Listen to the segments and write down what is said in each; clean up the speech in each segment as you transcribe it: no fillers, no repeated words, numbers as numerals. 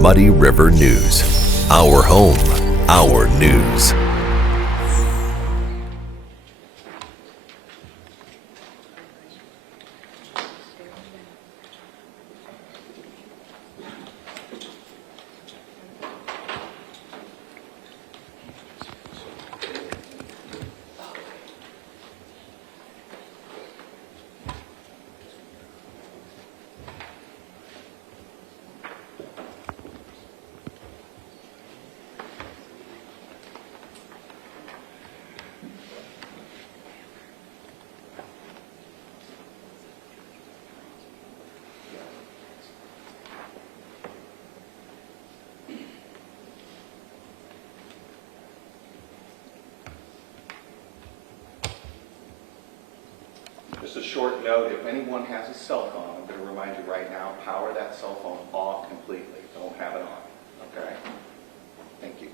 Muddy River News. Our home, our news. Just a short note, if anyone has a cell phone, I'm going to remind you right now, power that cell phone off completely. Don't have it on, okay? Thank you.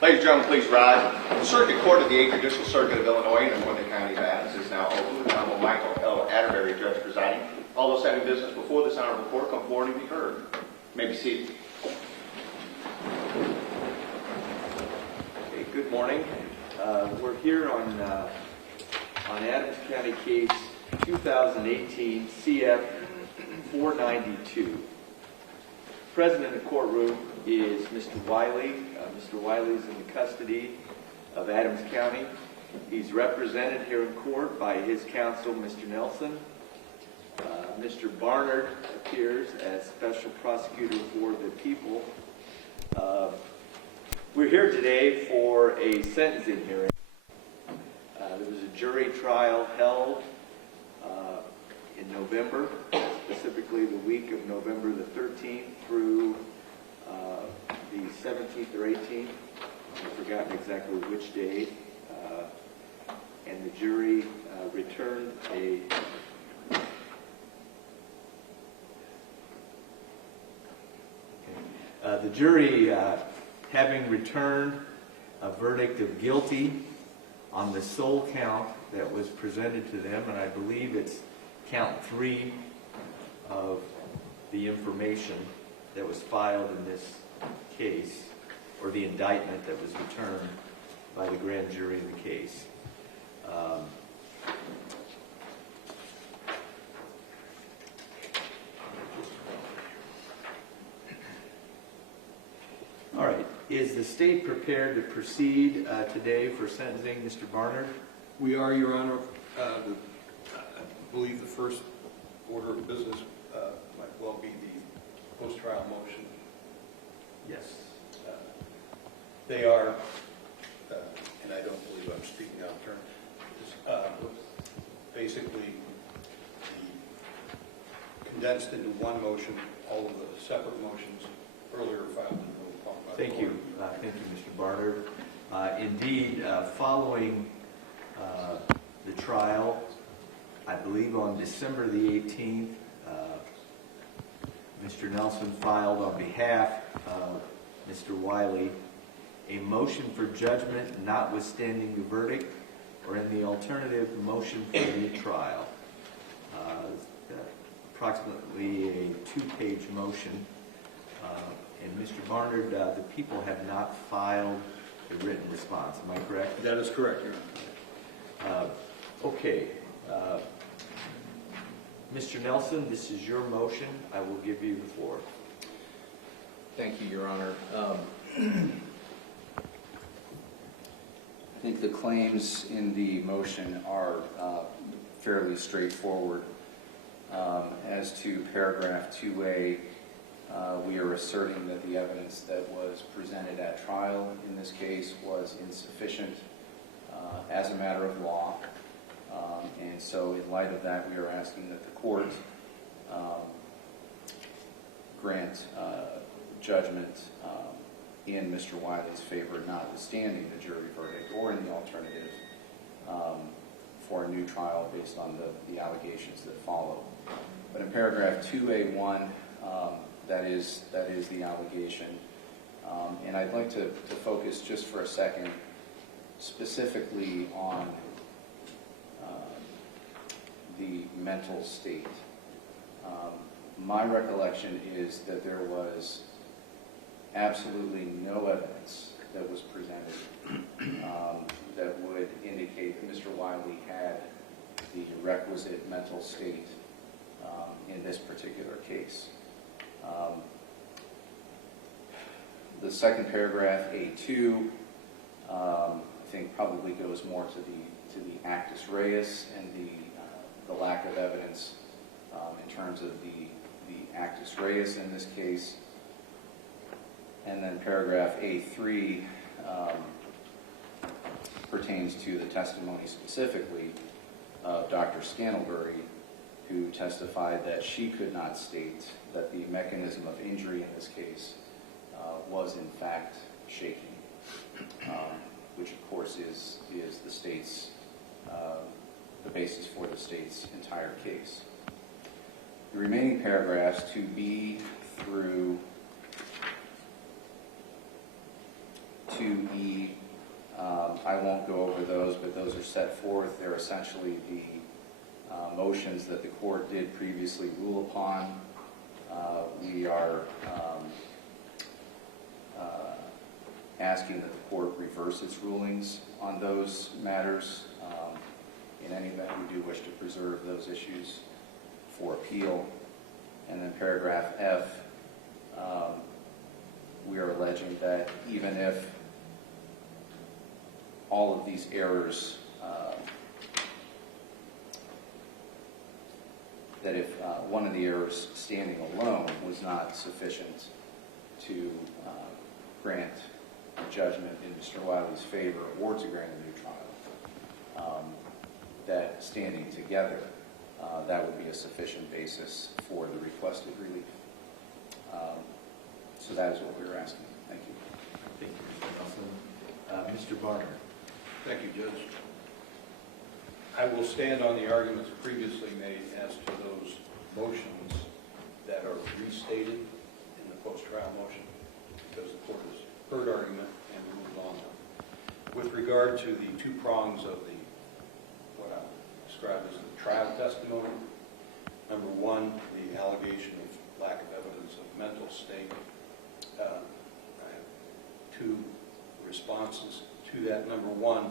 Ladies and gentlemen, please rise. The Circuit Court of the 8th Judicial Circuit of Illinois in the Northern County of Adams is now open with Honorable Michael L. Atterbury, Judge presiding. All those having business before this honorable court come forward and be heard. You may be seated. Okay, good morning. We're here on Adams County case 2018 CF 492. Present in the courtroom is Mr. Wiley. Mr. Wiley is in the custody of Adams County. He's represented here in court by his counsel, Mr. Nelson. Mr. Barnard appears as special prosecutor for the people. We're here today for a sentencing hearing. There was a jury trial held in November, specifically the week of November the 13th through the 17th or 18th. I've forgotten exactly which day. And the jury returned the jury having returned a verdict of guilty on the sole count that was presented to them, and I believe it's count 3 of the information that was filed in this case, or the indictment that was returned by the grand jury in the case. All right. Is the state prepared to proceed today for sentencing Mr. Barnard? We are, Your Honor. I believe the first order of business might well be the post-trial motion. Yes. They are, and I don't believe I'm speaking out of turn, basically condensed into one motion, all of the separate motions earlier filed in the Rule of Law. Thank you. Thank you, Mr. Barnard. Indeed, following the trial, I believe on December the 18th, Mr. Nelson filed on behalf of Mr. Wiley a motion for judgment notwithstanding the verdict, or in the alternative, motion for new trial. Approximately a 2-page motion. And Mr. Barnard, the people have not filed a written response. Am I correct? That is correct, Your Honor. Okay. Mr. Nelson, this is your motion. I will give you the floor. Thank you, Your Honor. I think the claims in the motion are fairly straightforward. As to paragraph 2A, We are asserting that the evidence that was presented at trial in this case was insufficient as a matter of law. And so in light of that, we are asking that the court grant judgment in Mr. Wiley's favor, notwithstanding the jury verdict, or in the alternative, for a new trial based on the allegations that follow. But in paragraph 2A1, that is the allegation. And I'd like to focus just for a second specifically on the mental state. My recollection is that there was absolutely no evidence that was presented that would indicate that Mr. Wiley had the requisite mental state in this particular case. The second paragraph, A2, I think probably goes more to the actus reus and the lack of evidence in terms of the actus reus in this case. And then paragraph A3 pertains to the testimony specifically of Dr. Scantlebury, who testified that she could not state that the mechanism of injury in this case was in fact shaking, which of course is the state's, the basis for the state's entire case. The remaining paragraphs, 2B through 2E, I won't go over those, but those are set forth. They're essentially the motions that the court did previously rule upon. We are asking that the court reverse its rulings on those matters. In any event, we do wish to preserve those issues for appeal. And then paragraph F, we are alleging that even if all of these errors, that if one of the errors standing alone was not sufficient to grant a judgment in Mr. Wiley's favor or to grant a new trial, that standing together, that would be a sufficient basis for the requested relief. So that is what we were asking. Thank you. Thank you, Mr. Nelson. Mr. Barner. Thank you, Judge. I will stand on the arguments previously made as to those motions that are restated in the post-trial motion, because the court has heard argument and moved on them. With regard to the two prongs of what I described as the trial testimony, number one, the allegation of lack of evidence of mental state. I have two responses to that. Number one,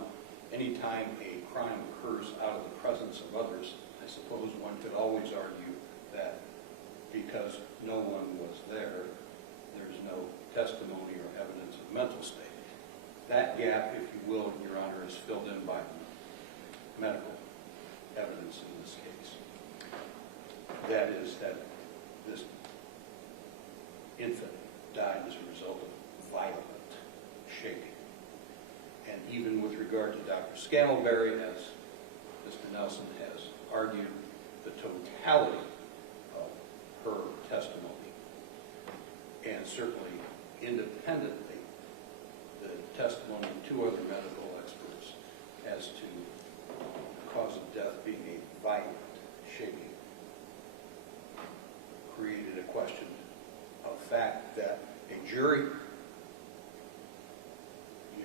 anytime a crime occurs out of the presence of others, I suppose one could always argue that because no one was there, there's no testimony or evidence of mental state. That gap, if you will, Your Honor, is filled in by medical evidence in this case. That is that this infant died as a result of violent shaking. And even with regard to Dr. Scantlebury, as Mr. Nelson has argued, the totality of her testimony, and certainly independently, the testimony of two other medical experts as to the cause of death being a violent shaking, created a question of fact that a jury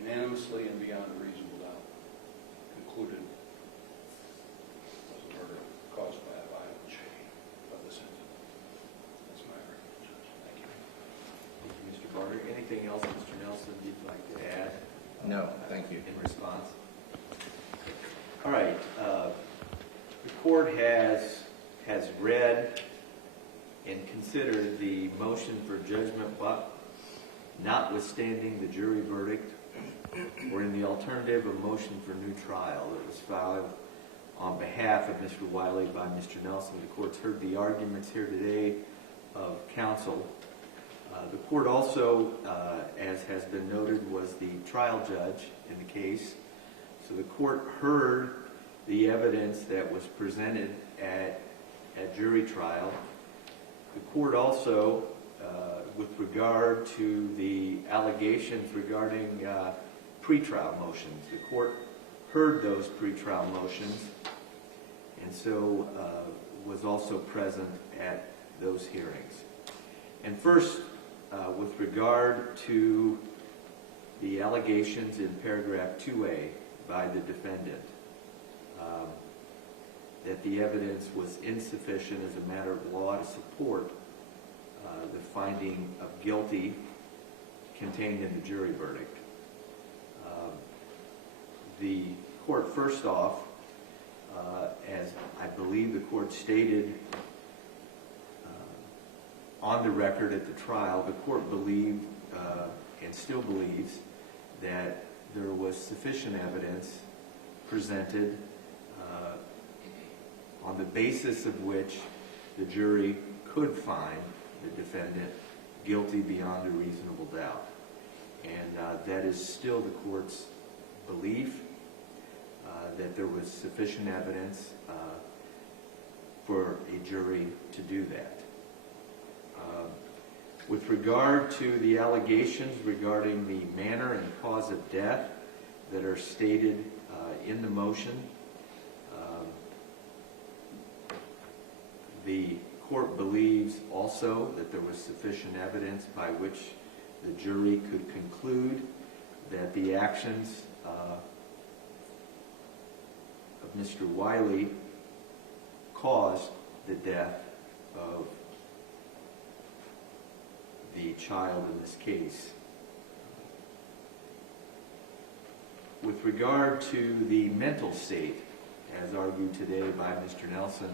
unanimously and beyond a reasonable doubt concluded was a murder caused by a violent shaking of this incident. That's my argument, Judge. Thank you. Thank you, Mr. Barner. Anything else, Mr. Nelson, you'd like to add? No, thank you. In response? All right. The court has read and considered the motion for judgment, but notwithstanding the jury verdict, or in the alternative, a motion for new trial that was filed on behalf of Mr. Wiley by Mr. Nelson. The court's heard the arguments here today of counsel The court also, as has been noted, was the trial judge in the case. So the court heard the evidence that was presented at jury trial. The court also, with regard to the allegations regarding pretrial motions, the court heard those pretrial motions, and so was also present at those hearings. And first, with regard to the allegations in paragraph 2A by the defendant, that the evidence was insufficient as a matter of law to support the finding of guilty contained in the jury verdict. The court, first off, as I believe the court stated on the record at the trial, the court believed and still believes that there was sufficient evidence presented on the basis of which the jury could find the defendant guilty beyond a reasonable doubt. And that is still the court's belief, that there was sufficient evidence for a jury to do that. With regard to the allegations regarding the manner and cause of death that are stated in the motion, the court believes also that there was sufficient evidence by which the jury could conclude that the actions of Mr. Wiley caused the death of the child in this case. With regard to the mental state, as argued today by Mr. Nelson,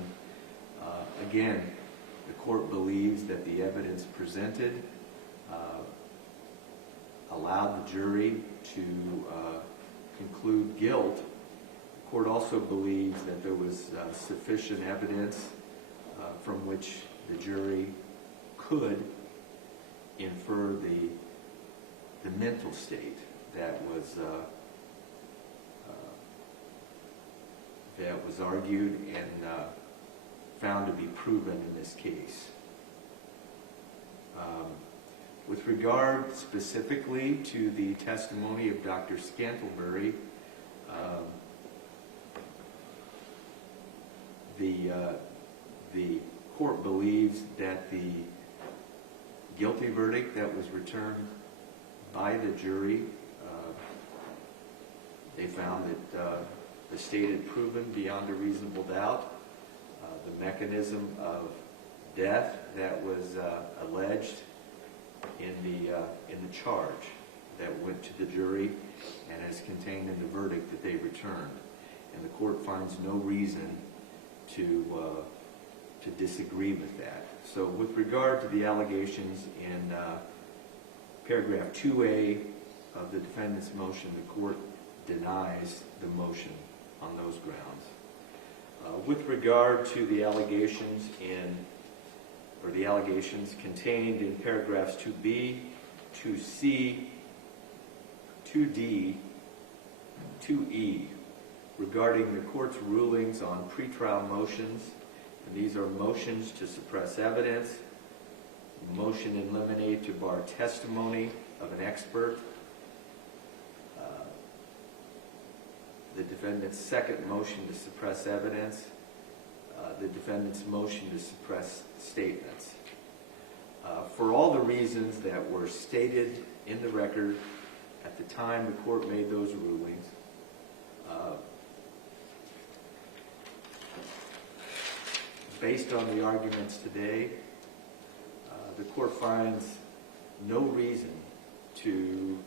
again, the court believes that the evidence presented allowed the jury to conclude guilt. The court also believes that there was sufficient evidence from which the jury could infer the mental state that was argued and found to be proven in this case. With regard specifically to the testimony of Dr. Scantlebury, the court believes that the guilty verdict that was returned by the jury, they found that the state had proven beyond a reasonable doubt the mechanism of death that was alleged in the charge that went to the jury and is contained in the verdict that they returned. And the court finds no reason to disagree with that. So with regard to the allegations in paragraph 2A of the defendant's motion, the court denies the motion on those grounds. With regard to the allegations contained in paragraphs 2B, 2C, 2D, 2E, regarding the court's rulings on pretrial motions, and these are motions to suppress evidence, motion in limine to bar testimony of an expert, the defendant's second motion to suppress evidence, the defendant's motion to suppress statements. For all the reasons that were stated in the record at the time the court made those rulings, based on the arguments today, the court finds no reason to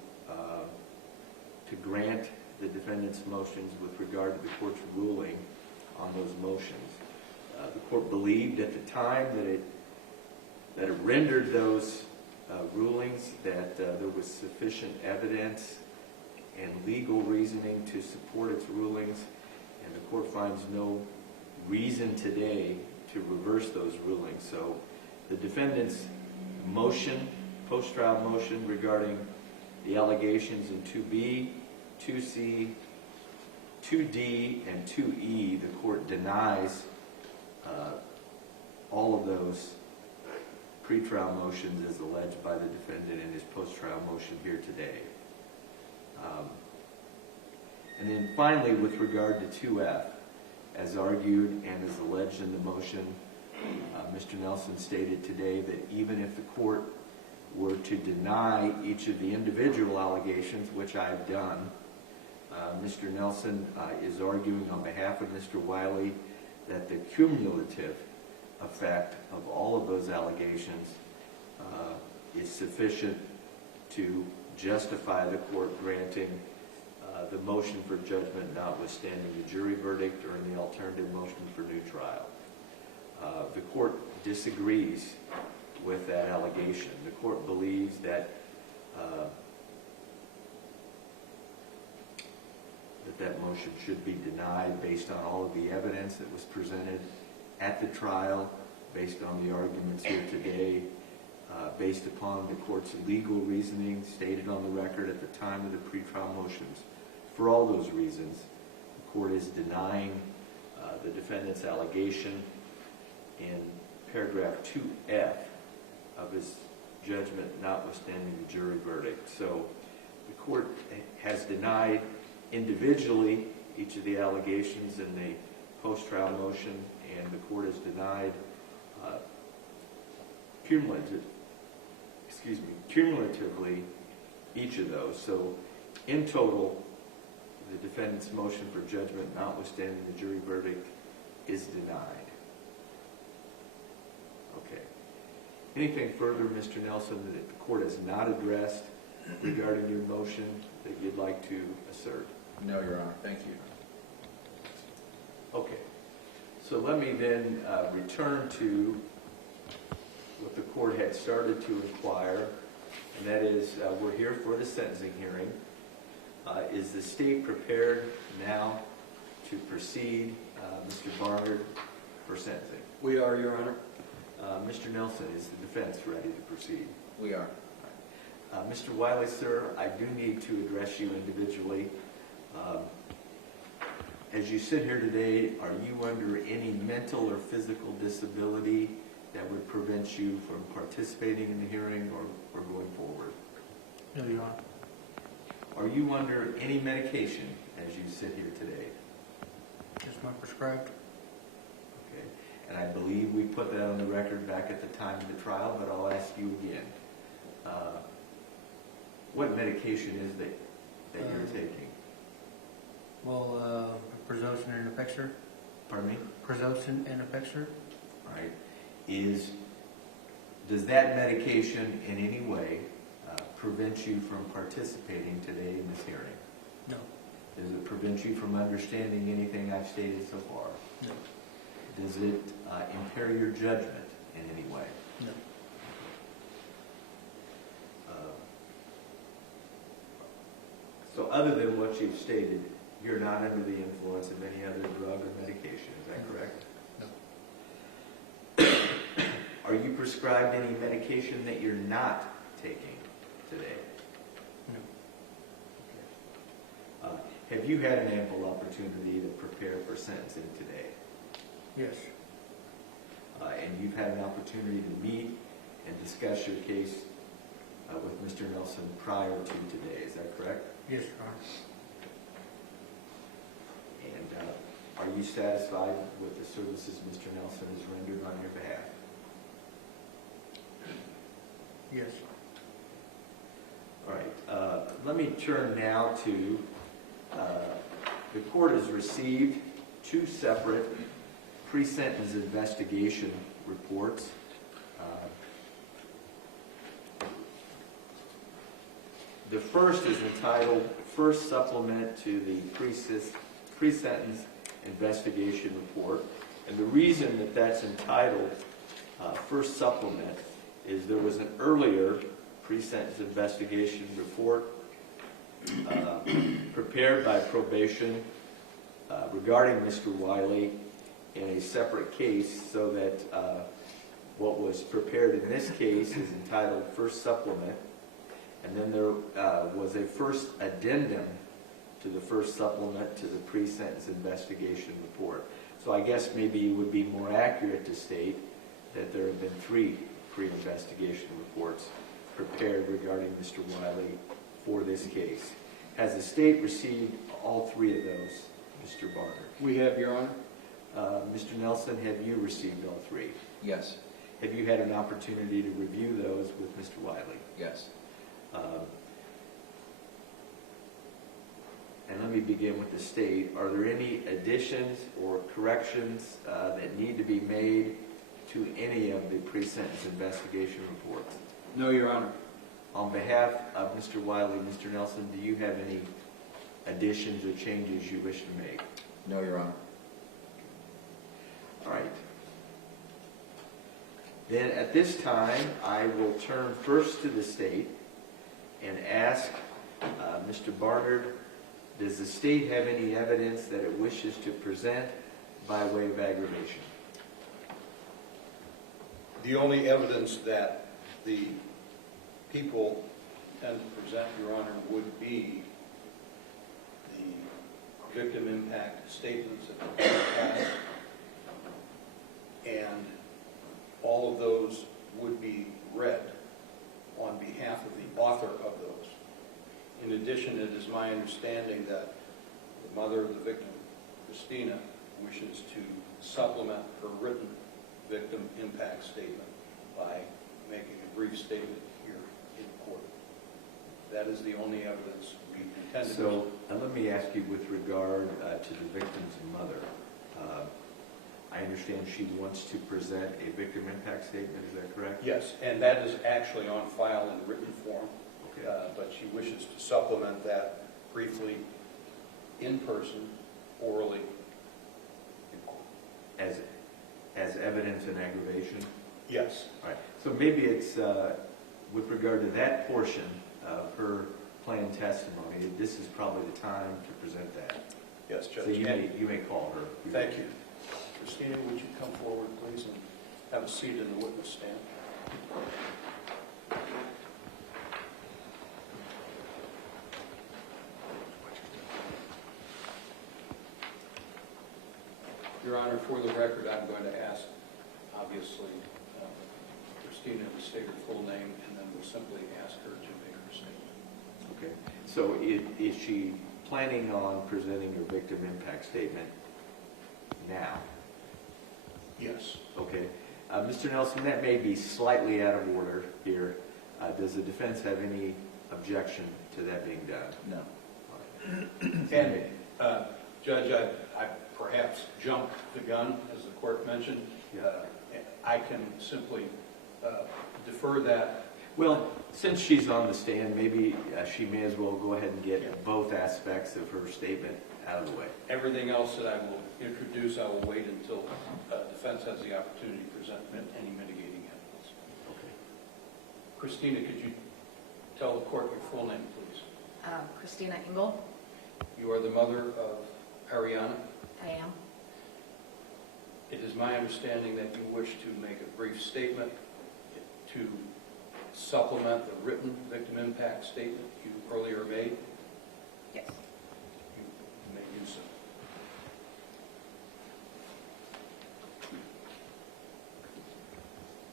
grant the defendant's motions with regard to the court's ruling on those motions. The court believed at the time that it rendered those rulings that there was sufficient evidence and legal reasoning to support its rulings, and the court finds no reason today to reverse those rulings. So the defendant's motion post-trial motion regarding the allegations in 2B, 2C, 2D, and 2E. The court denies all of those pretrial motions as alleged by the defendant in his post-trial motion here today. And then finally, with regard to 2F, as argued and as alleged in the motion, Mr. Nelson stated today that even if the court were to deny each of the individual allegations, which I've done, Mr. Nelson is arguing on behalf of Mr. Wiley that the cumulative effect of all of those allegations is sufficient to justify the court granting the motion for judgment notwithstanding the jury verdict or in the alternative motion for new trial. The court disagrees with that allegation. The court believes that that motion should be denied based on all of the evidence that was presented at the trial, based on the arguments here today, based upon the court's legal reasoning stated on the record at the time of the pretrial motions. For all those reasons, the court is denying the defendant's allegation in paragraph 2F of his judgment notwithstanding the jury verdict. So the court has denied individually each of the allegations in the post-trial motion, and the court has denied cumulatively each of those. So in total, the defendant's motion for judgment notwithstanding the jury verdict is denied. Okay. Anything further, Mr. Nelson, that the court has not addressed regarding your motion that you'd like to assert? No, Your Honor. Thank you. Okay. So let me then return to what the court had started to inquire, and that is, we're here for the sentencing hearing. Is the state prepared now to proceed, Mr. Barnard, for sentencing? We are, Your Honor. Mr. Nelson, is the defense ready to proceed? We are. Mr. Wiley, sir, I do need to address you individually. As you sit here today, are you under any mental or physical disability that would prevent you from participating in the hearing or going forward? No, Your Honor. Are you under any medication as you sit here today? Just not prescribed. Okay. And I believe we put that on the record back at the time of the trial, but I'll ask you again. What medication is that you're taking? Well, Prozocin and Effexor. Pardon me? Prozocin and Effexor. All right. Does that medication in any way prevent you from participating today in this hearing? No. Does it prevent you from understanding anything I've stated so far? No. Does it impair your judgment in any way? No. So other than what you've stated, you're not under the influence of any other drug or medication, is that correct? No. Are you prescribed any medication that you're not taking today? No. Have you had an ample opportunity to prepare for sentencing today? Yes. And you've had an opportunity to meet and discuss your case with Mr. Nelson prior to today, is that correct? Yes, Your Honor. And are you satisfied with the services Mr. Nelson has rendered on your behalf? Yes. All right. Let me turn now to the court has received two separate pre-sentence investigation reports. The first is entitled First Supplement to the Pre-Sentence Investigation Report. And the reason that that's entitled First Supplement is there was an earlier pre-sentence investigation report prepared by probation regarding Mr. Wiley in a separate case, so that What was prepared in this case is entitled First Supplement, and then there was a first addendum to the first supplement to the pre-sentence investigation report. So I guess maybe it would be more accurate to state that there have been 3 pre-investigation reports prepared regarding Mr. Wiley for this case. Has the state received all 3 of those, Mr. Barner? We have, Your Honor. Mr. Nelson, have you received all 3? Yes. Have you had an opportunity to review those with Mr. Wiley? Yes. And let me begin with the state. Are there any additions or corrections that need to be made to any of the pre-sentence investigation reports? No, Your Honor. On behalf of Mr. Wiley, Mr. Nelson, do you have any additions or changes you wish to make? No, Your Honor. All right. Then at this time, I will turn first to the state and ask Mr. Barnard, does the state have any evidence that it wishes to present by way of aggravation? The only evidence that the people intend to present, Your Honor, would be the victim impact statements that the court has, and all of those would be read on behalf of the author of those. In addition, it is my understanding that the mother of the victim, Christina, wishes to supplement her written victim impact statement by making a brief statement here in court. That is the only evidence we intended. So let me ask you with regard to the victim's mother. I understand she wants to present a victim impact statement, is that correct? Yes, and that is actually on file in written form, Okay. but she wishes to supplement that briefly in person, orally, in court. As evidence in aggravation? Yes. All right. So maybe it's with regard to that portion of her planned testimony, this is probably the time to present that. Yes, Judge. So you may call her. Thank you. Christina, would you come forward, please, and have a seat in the witness stand? Your Honor, for the record, I'm going to ask, obviously, Christina to state her full name, and then we'll simply ask her to make her statement. Okay. So is she planning on presenting her victim impact statement now? Yes. Okay. Mr. Nelson, that may be slightly out of order here. Does the defense have any objection to that being done? No. And, Judge, I perhaps jumped the gun, as the court mentioned. I can simply defer that. Well, since she's on the stand, maybe she may as well go ahead and get both aspects of her statement out of the way. Everything else that I will introduce, I will wait until defense has the opportunity to present any mitigating evidence. Okay. Christina, could you tell the court your full name, please? Christina Engel. You are the mother of Ariana. I am. It is my understanding that you wish to make a brief statement to supplement the written victim impact statement you earlier made. Yes. You may do so.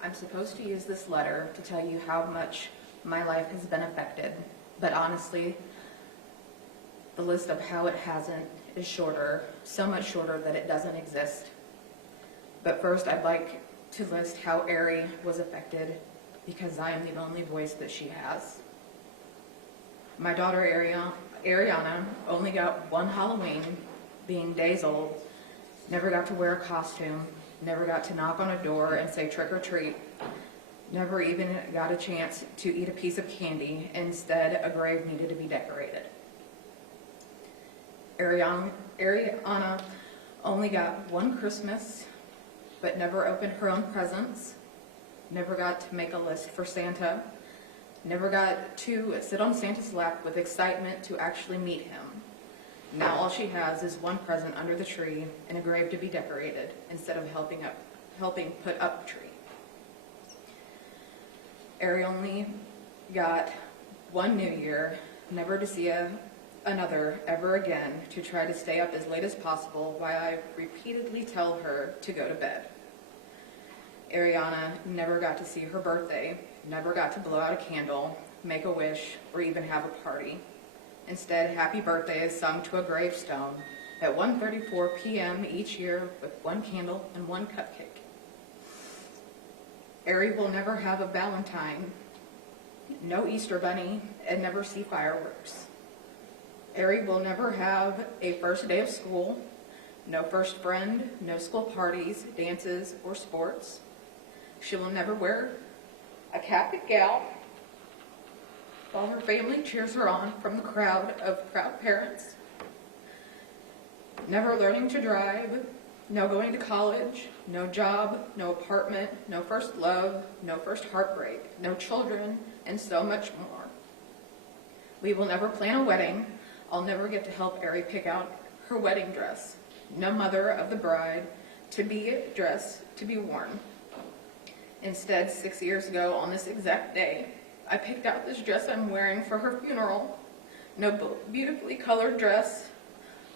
I'm supposed to use this letter to tell you how much my life has been affected, but honestly, the list of how it hasn't is shorter, so much shorter that it doesn't exist. But first, I'd like to list how Ari was affected, because I am the only voice that she has. My daughter Ariana only got one Halloween, being days old, never got to wear a costume, never got to knock on a door and say trick or treat, never even got a chance to eat a piece of candy. Instead, a grave needed to be decorated. Ariana only got one Christmas, but never opened her own presents, never got to make a list for Santa, never got to sit on Santa's lap with excitement to actually meet him. Now all she has is one present under the tree and a grave to be decorated instead of helping put up the tree. Ari only got one New Year, never to see another ever again, to try to stay up as late as possible while I repeatedly tell her to go to bed. Ariana never got to see her birthday, never got to blow out a candle, make a wish, or even have a party. Instead, happy birthday is sung to a gravestone at 1:34 p.m. each year with one candle and one cupcake. Ari will never have a Valentine, no Easter bunny, and never see fireworks. Ari will never have a first day of school, no first friend, no school parties, dances, or sports. She will never wear a cap and gown while her family cheers her on from the crowd of proud parents. Never learning to drive, no going to college, no job, no apartment, no first love, no first heartbreak, no children, and so much more. We will never plan a wedding. I'll never get to help Ari pick out her wedding dress. No mother of the bride to be dressed to be worn. Instead, 6 years ago on this exact day, I picked out this dress I'm wearing for her funeral. No beautifully colored dress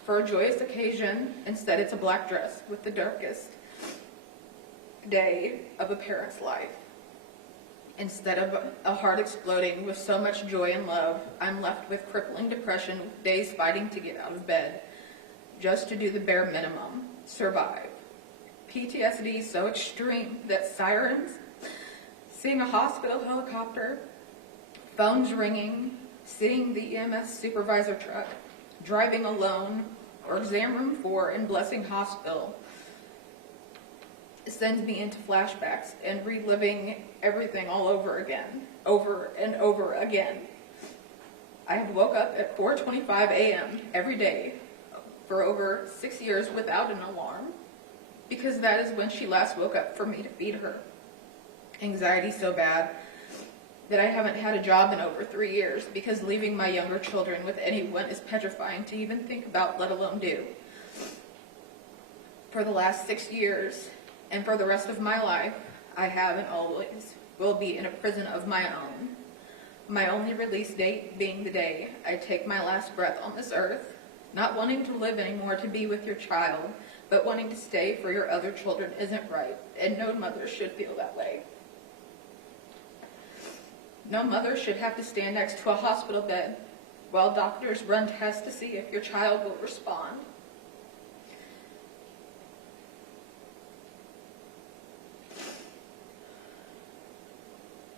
for a joyous occasion. Instead, it's a black dress with the darkest day of a parent's life. Instead of a heart exploding with so much joy and love, I'm left with crippling depression, days fighting to get out of bed, just to do the bare minimum, survive. PTSD so extreme that sirens, seeing a hospital helicopter, phones ringing, seeing the EMS supervisor truck, driving alone, or exam room 4 in Blessing Hospital sends me into flashbacks and reliving everything all over again, over and over again. I have woke up at 4:25 a.m. every day for over 6 years without an alarm, because that is when she last woke up for me to feed her. Anxiety so bad that I haven't had a job in over 3 years, because leaving my younger children with anyone is petrifying to even think about, let alone do. For the last 6 years, and for the rest of my life, I have and always will be in a prison of my own. My only release date being the day I take my last breath on this earth, not wanting to live anymore to be with your child, but wanting to stay for your other children isn't right, and no mother should feel that way. No mother should have to stand next to a hospital bed while doctors run tests to see if your child will respond.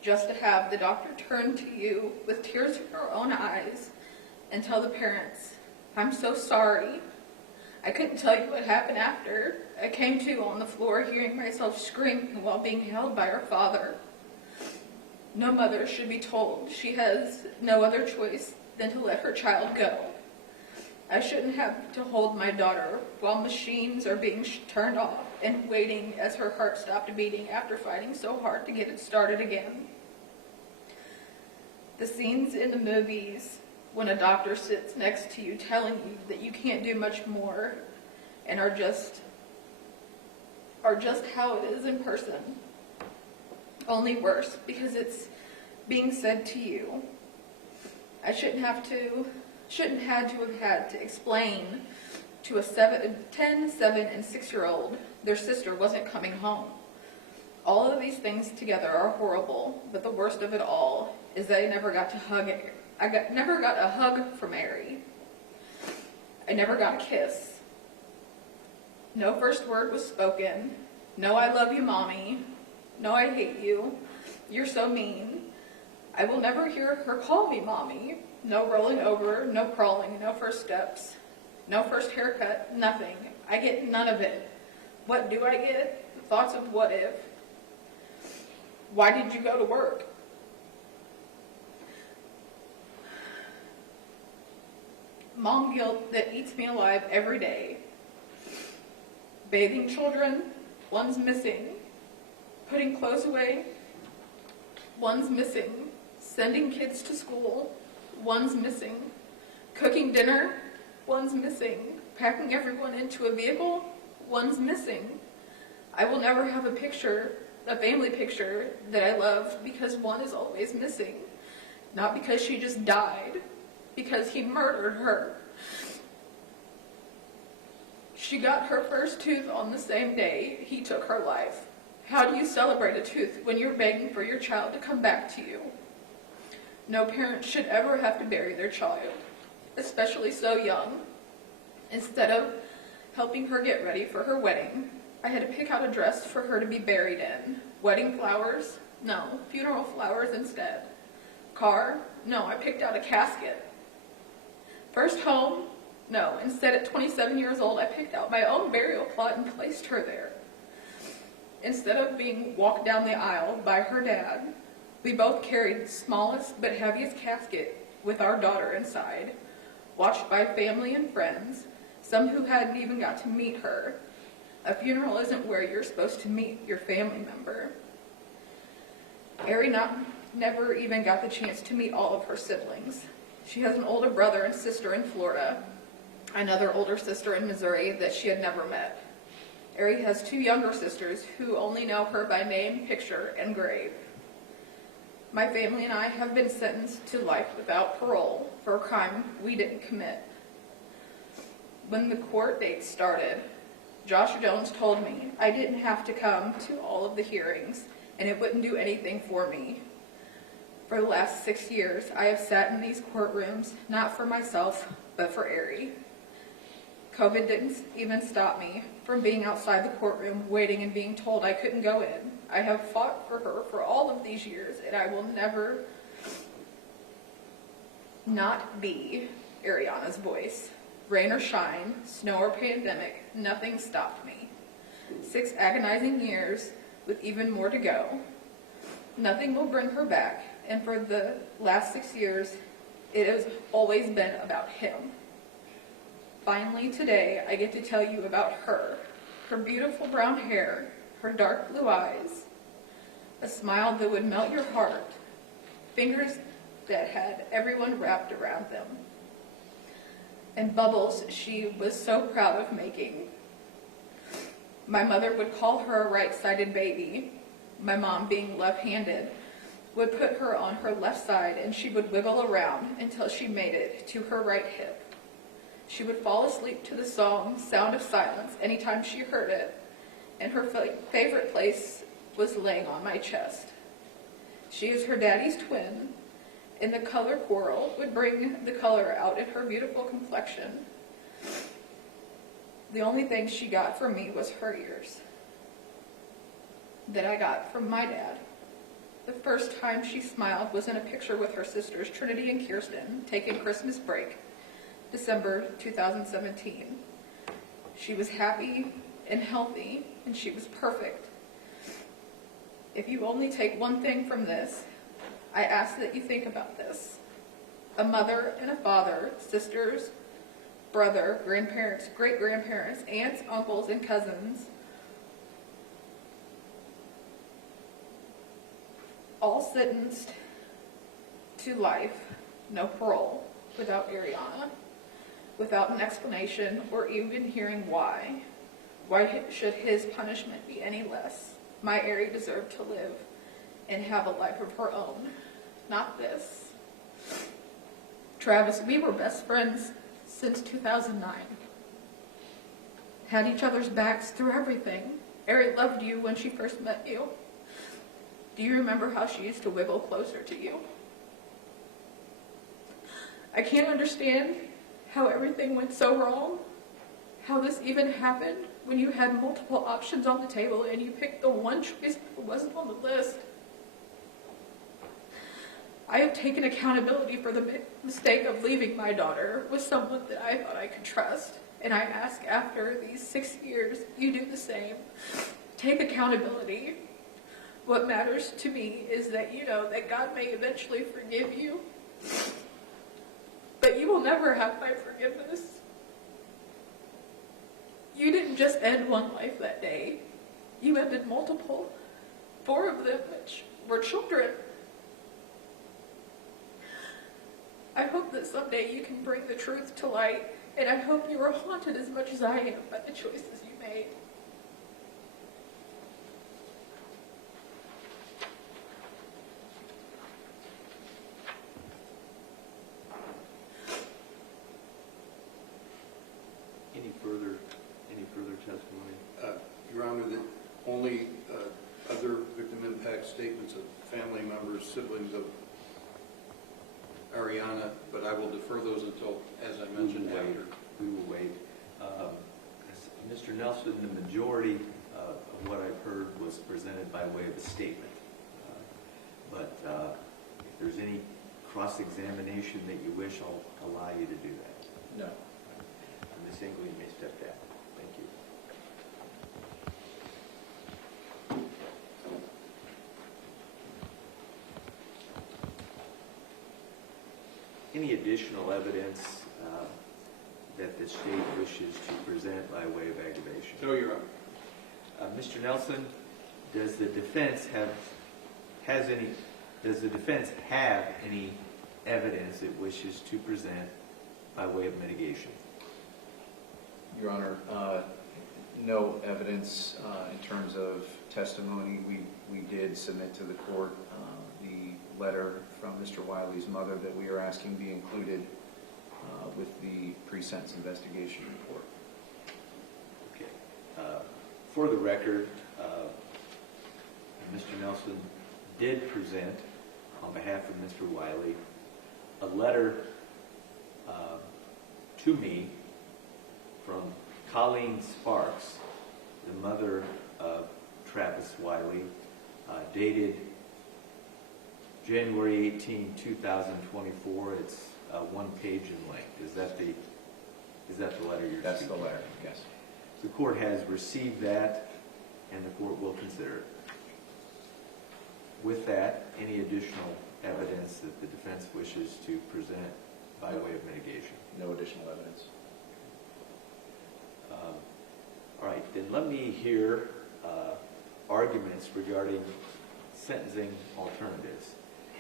Just to have the doctor turn to you with tears in her own eyes and tell the parents, I'm so sorry. I couldn't tell you what happened after. I came to on the floor hearing myself screaming while being held by her father. No mother should be told she has no other choice than to let her child go. I shouldn't have to hold my daughter while machines are being turned off and waiting as her heart stopped beating after fighting so hard to get it started again. The scenes in the movies when a doctor sits next to you telling you that you can't do much more and are just how it is in person. Only worse, because it's being said to you. I shouldn't have to have had to explain to a 10, 7, and 6-year-old their sister wasn't coming home. All of these things together are horrible, but the worst of it all is that I never got to hug it. Never got a hug from Ari. I never got a kiss. No first word was spoken. No, I love you, Mommy. No, I hate you. You're so mean. I will never hear her call me Mommy. No rolling over, no crawling, no first steps, no first haircut, nothing. I get none of it. What do I get? Thoughts of what if. Why did you go to work? Mom guilt that eats me alive every day. Bathing children, one's missing. Putting clothes away, one's missing. Sending kids to school, one's missing. Cooking dinner, one's missing. Packing everyone into a vehicle, one's missing. I will never have a picture a family picture that I love because one is always missing. Not because she just died, because he murdered her. She got her first tooth on the same day he took her life. How do you celebrate a tooth when you're begging for your child to come back to you? No parent should ever have to bury their child, especially so young. Instead of helping her get ready for her wedding, I had to pick out a dress for her to be buried in. Wedding flowers? No, funeral flowers instead. Car? No, I picked out a casket. First home? No, instead at 27 years old, I picked out my own burial plot and placed her there. Instead of being walked down the aisle by her dad, we both carried the smallest but heaviest casket with our daughter inside, watched by family and friends, some who hadn't even got to meet her. A funeral isn't where you're supposed to meet your family member. Ari never even got the chance to meet all of her siblings. She has an older brother and sister in Florida, another older sister in Missouri that she had never met. Ari has 2 younger sisters who only know her by name, picture, and grave. My family and I have been sentenced to life without parole for a crime we didn't commit. When the court date started, Josh Jones told me I didn't have to come to all of the hearings and it wouldn't do anything for me. For the last 6 years, I have sat in these courtrooms, not for myself, but for Ari. COVID didn't even stop me from being outside the courtroom waiting and being told I couldn't go in. I have fought for her for all of these years, and I will never not be Ariana's voice. Rain or shine, snow or pandemic, nothing stopped me. 6 agonizing years with even more to go. Nothing will bring her back, and for the last 6 years, it has always been about him. Finally, today, I get to tell you about her beautiful brown hair, her dark blue eyes, a smile that would melt your heart, fingers that had everyone wrapped around them, and bubbles she was so proud of making. My mother would call her a right-sided baby. My mom, being left-handed, would put her on her left side and she would wiggle around until she made it to her right hip. She would fall asleep to the song Sound of Silence anytime she heard it, and her favorite place was laying on my chest. She is her daddy's twin, and the color coral would bring the color out in her beautiful complexion. The only thing she got from me was her ears that I got from my dad. The first time she smiled was in a picture with her sisters, Trinity and Kirsten, taking Christmas break, December 2017. She was happy and healthy, and she was perfect. If you only take one thing from this, I ask that you think about this. A mother and a father, sisters, brother, grandparents, great-grandparents, aunts, uncles, and cousins, all sentenced to life, no parole, without Ariana, without an explanation or even hearing why. Why should his punishment be any less? My Ari deserved to live and have a life of her own, not this. Travis, we were best friends since 2009. Had each other's backs through everything. Ari loved you when she first met you. Do you remember how she used to wiggle closer to you? I can't understand how everything went so wrong, how this even happened when you had multiple options on the table and you picked the one choice that wasn't on the list. I have taken accountability for the mistake of leaving my daughter with someone that I thought I could trust. And I ask after these 6 years, you do the same. Take accountability. What matters to me is that you know that God may eventually forgive you, but you will never have my forgiveness. You didn't just end one life that day. You ended multiple, 4 of them which were children. I hope that someday you can bring the truth to light, and I hope you are haunted as much as I am by the choices you made. Ariana, but I will defer those until, as I mentioned, after. We will wait. Mr. Nelson, the majority of what I've heard was presented by way of a statement. But if there's any cross-examination that you wish, I'll allow you to do that. No. Ms. Ingley, you may step down. Thank you. Any additional evidence that the state wishes to present by way of aggravation? No, Your Honor. Mr. Nelson, does the defense have any evidence it wishes to present by way of mitigation? Your Honor, no evidence in terms of testimony. We did submit to the court the letter from Mr. Wiley's mother that we are asking be included with the pre-sentence investigation report. Okay. For the record, Mr. Nelson did present, on behalf of Mr. Wiley, a letter to me from Colleen Sparks, the mother of Travis Wiley, dated January 18, 2024. It's 1 page in length. Is that the letter you're That's speaking? the letter, yes. The court has received that, and the court will consider it. With that, any additional evidence that the defense wishes to present by way of mitigation? No additional evidence. All right, then let me hear arguments regarding sentencing alternatives.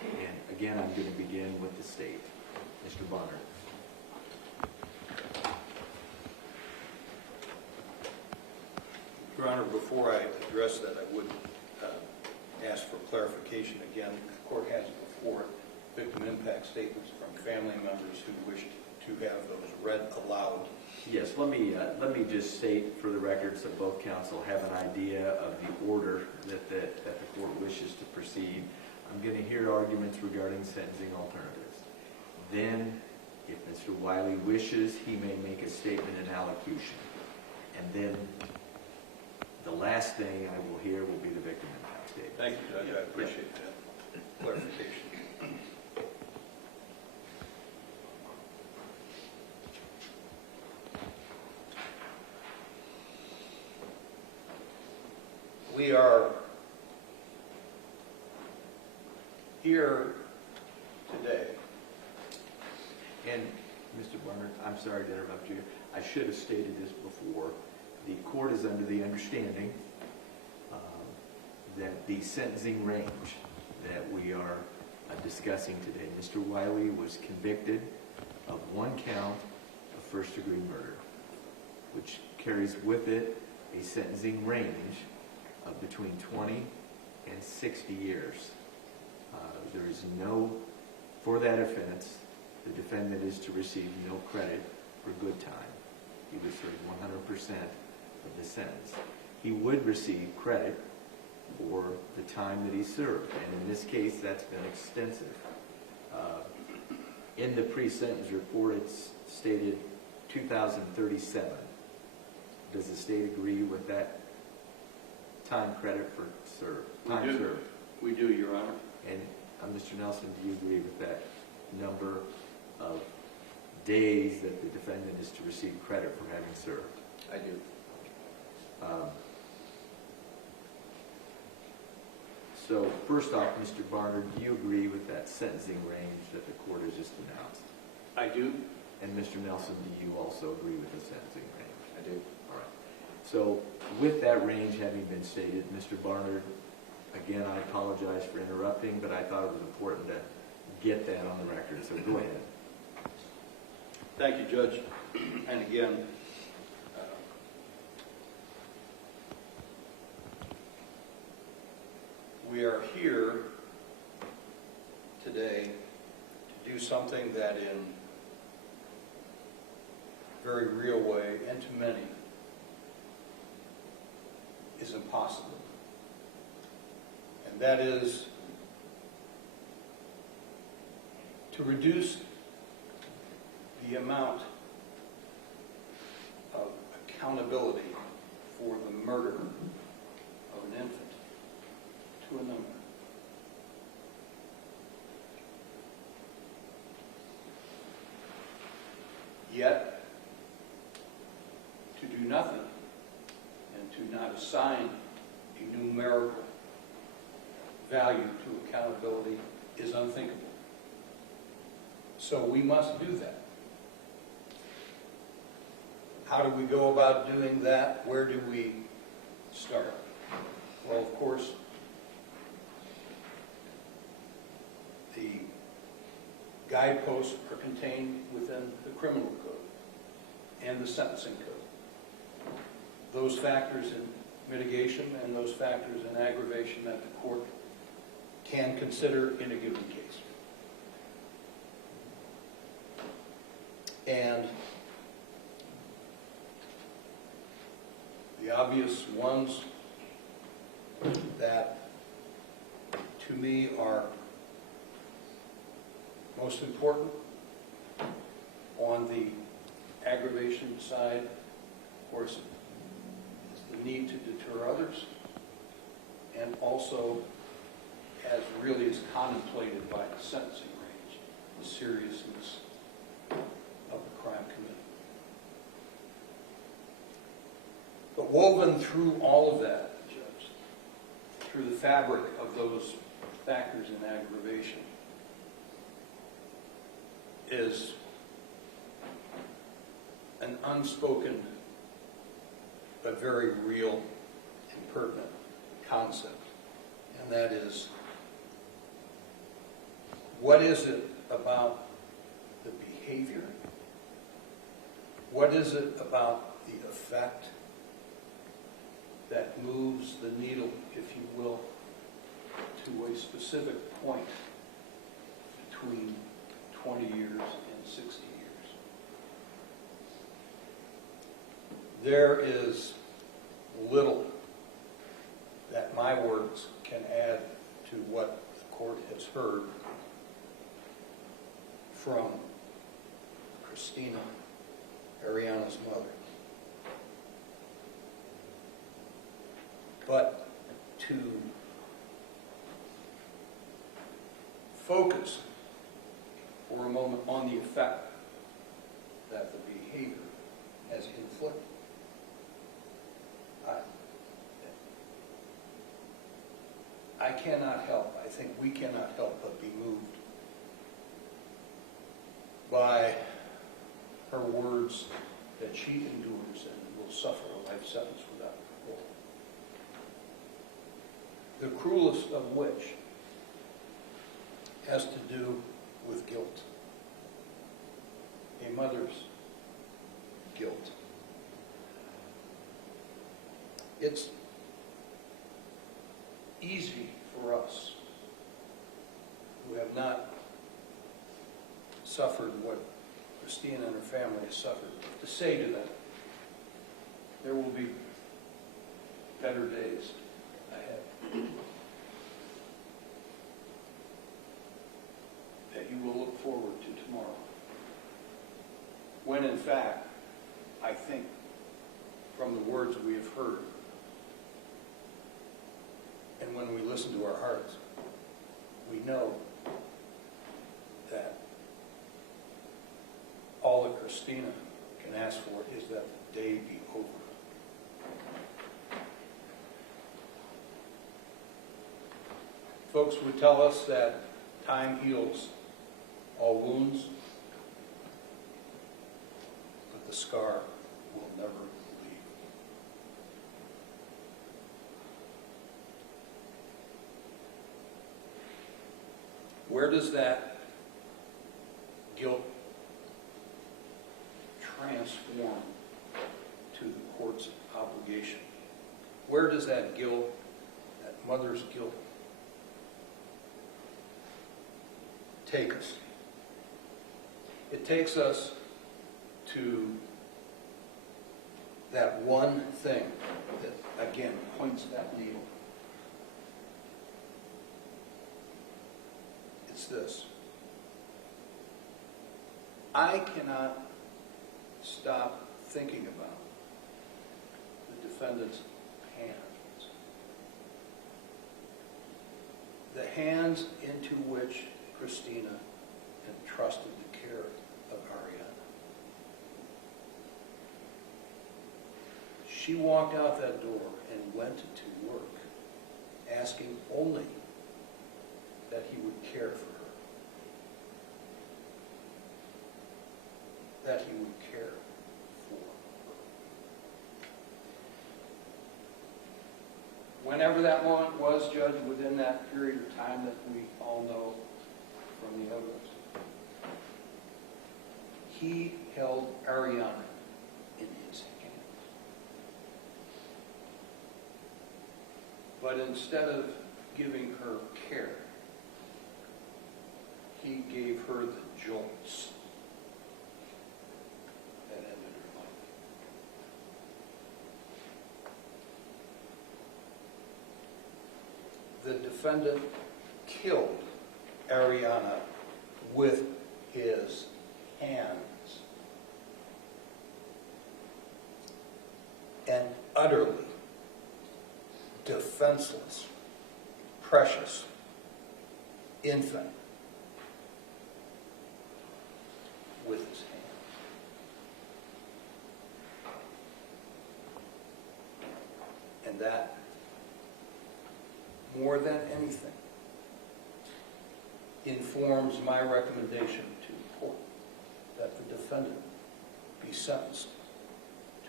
And again, I'm going to begin with the state. Mr. Bonner. Your Honor, before I address that, I would ask for clarification again. The court has before it victim impact statements from family members who wished to have those read aloud. Yes, let me just state for the record so both counsel have an idea of the order that the court wishes to proceed. I'm going to hear arguments regarding sentencing alternatives. Then, if Mr. Wiley wishes, he may make a statement in allocution. And then the last thing I will hear will be the victim impact statement. Thank you, Judge. I appreciate that clarification. We are here today. And, Mr. Barnard, I'm sorry to interrupt you. I should have stated this before. The court is under the understanding that the sentencing range that we are discussing today, Mr. Wiley was convicted of 1 count of first-degree murder, which carries with it a sentencing range of between 20 and 60 years. There is no, for that offense, the defendant is to receive no credit for good time. He would serve 100% of the sentence. He would receive credit for the time that he served, and in this case, that's been extensive. In the pre-sentence report, it's stated 2037. Does the state agree with that time credit for served? Time served. We do, Your Honor. And Mr. Nelson, do you agree with that number of days that the defendant is to receive credit for having served? I do. So first off, Mr. Barnard, do you agree with that sentencing range that the court has just announced? I do. And Mr. Nelson, do you also agree with the sentencing range? I do. All right. So with that range having been stated, Mr. Barnard, again, I apologize for interrupting, but I thought it was important to get that on the record, so go ahead. Thank you, Judge. And again, we are here today to do something that in a very real way, and to many, is impossible. And that is to reduce the amount of accountability for the murder of an infant to a number. Yet, to do nothing and to not assign a numerical value to accountability is unthinkable. So we must do that. How do we go about doing that? Where do we start? Well, of course, the guideposts are contained within the criminal code and the sentencing code. Those factors in mitigation and those factors in aggravation that the court can consider in a given case. And the obvious ones that to me are most important on the aggravation side, of course, is the need to deter others, and also, as really is contemplated by the sentencing range, the seriousness of the crime committed. But woven through all of that, Judge, through the fabric of those factors in aggravation, is an unspoken but very real and pertinent concept. And that is, what is it about the behavior? What is it about the effect that moves the needle, if you will, to a specific point between 20 years and 60 years? There is little that my words can add to what the court has heard from Christina, Ariana's mother. But to focus for a moment on the effect that the behavior has inflicted, I cannot help, I think we cannot help but be moved by her words that she endures and will suffer a life sentence without parole. The cruelest of which has to do with guilt. A mother's guilt. It's easy for us who have not suffered what Christina and her family has suffered to say to them, there will be better days ahead. That you will look forward to tomorrow. When in fact, I think from the words we have heard, and when we listen to our hearts, we know that all that Christina can ask for is that the day be over. Folks would tell us that time heals all wounds, but the scar will never leave. Where does that guilt transform to the court's obligation? Where does that guilt, that mother's guilt, take us? It takes us to that one thing that, again, points that needle. It's this. I cannot stop thinking about the defendant's hands. The hands into which Christina entrusted the care of Ariana. She walked out that door and went to work, asking only that he would care for her, that he would care for her. Whenever that moment was, Judge, within that period of time that we all know from the evidence, he held Ariana in his hands. But instead of giving her care, he gave her the jolts that ended her life. The defendant killed Ariana with his hands. An utterly defenseless, precious infant with his hands. And that, more than anything, informs my recommendation to the court that the defendant be sentenced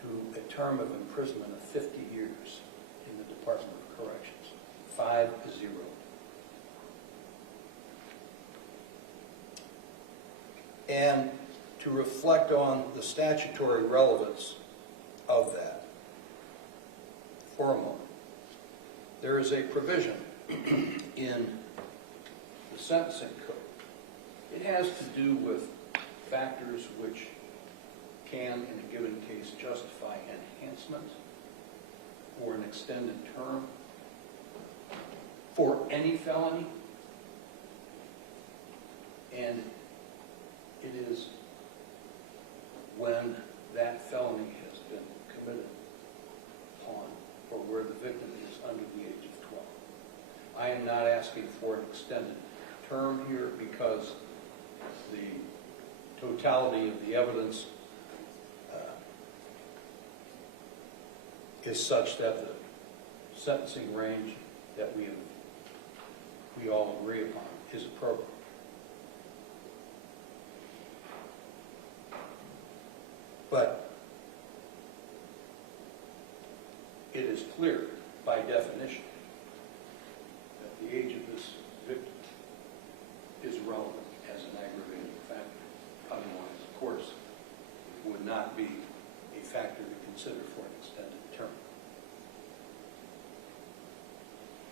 to a term of imprisonment of 50 years in the Department of Corrections. 5-0. And to reflect on the statutory relevance of that for a moment, there is a provision in the sentencing code. It has to do with factors which can, in a given case, justify enhancement or an extended term for any felony. And it is when that felony has been committed upon or where the victim is under the age of 12. I am not asking for an extended term here because the totality of the evidence is such that the sentencing range that we all agree upon is appropriate. But it is clear by definition that the age of this victim is relevant as an aggravating factor. Otherwise, of course, it would not be a factor to consider for an extended term.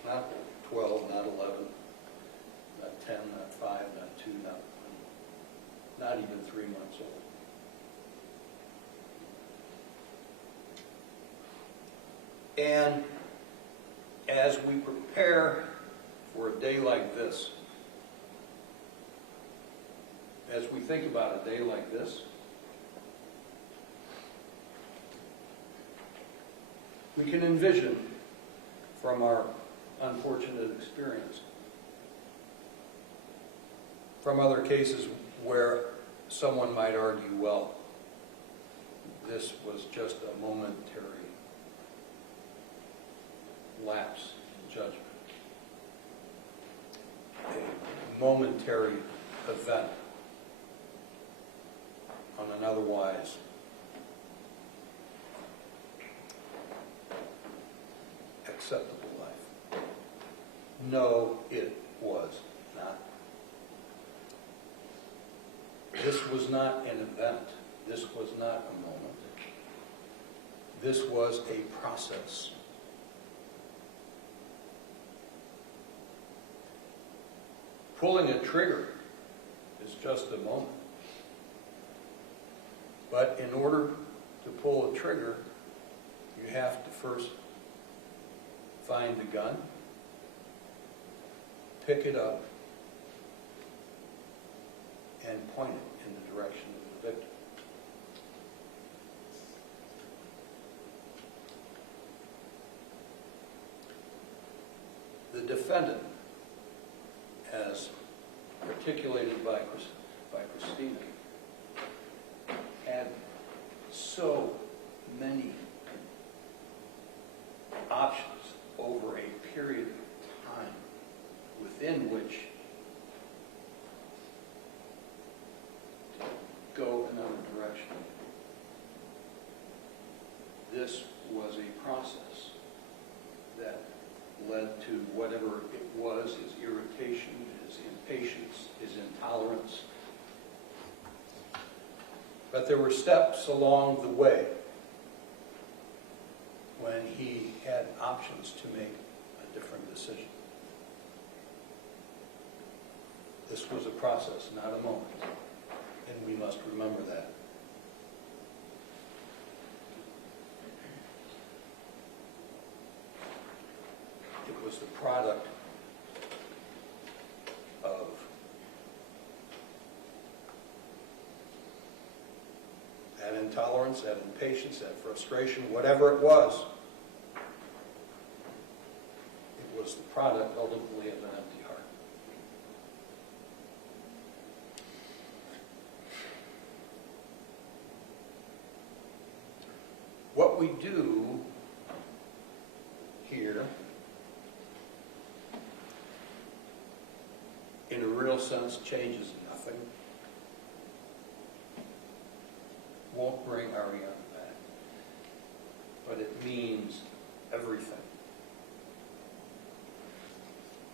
Not 12, not 11, not 10, not 5, not 2, not even 3 months old. And as we prepare for a day like this, as we think about a day like this, we can envision from our unfortunate experience, from other cases where someone might argue, well, this was just a momentary lapse in judgment, a momentary event on an otherwise acceptable life. No, it was not. This was not an event. This was not a moment. This was a process. Pulling a trigger is just a moment. But in order to pull a trigger, you have to first find the gun, pick it up, and point it in the direction of the defendant, as articulated by Christina, had so many options over a period of time within which to go another direction. This was a process that led to whatever it was, his irritation, his impatience, his intolerance. But there were steps along the way when he had options to make a different decision. This was a process, not a moment, and we must remember that. It was the product of that intolerance, that impatience, that frustration, whatever it was. It was the product, ultimately, of an empty heart. What we do here, in a real sense, changes nothing. Won't bring Ariana back, but it means everything.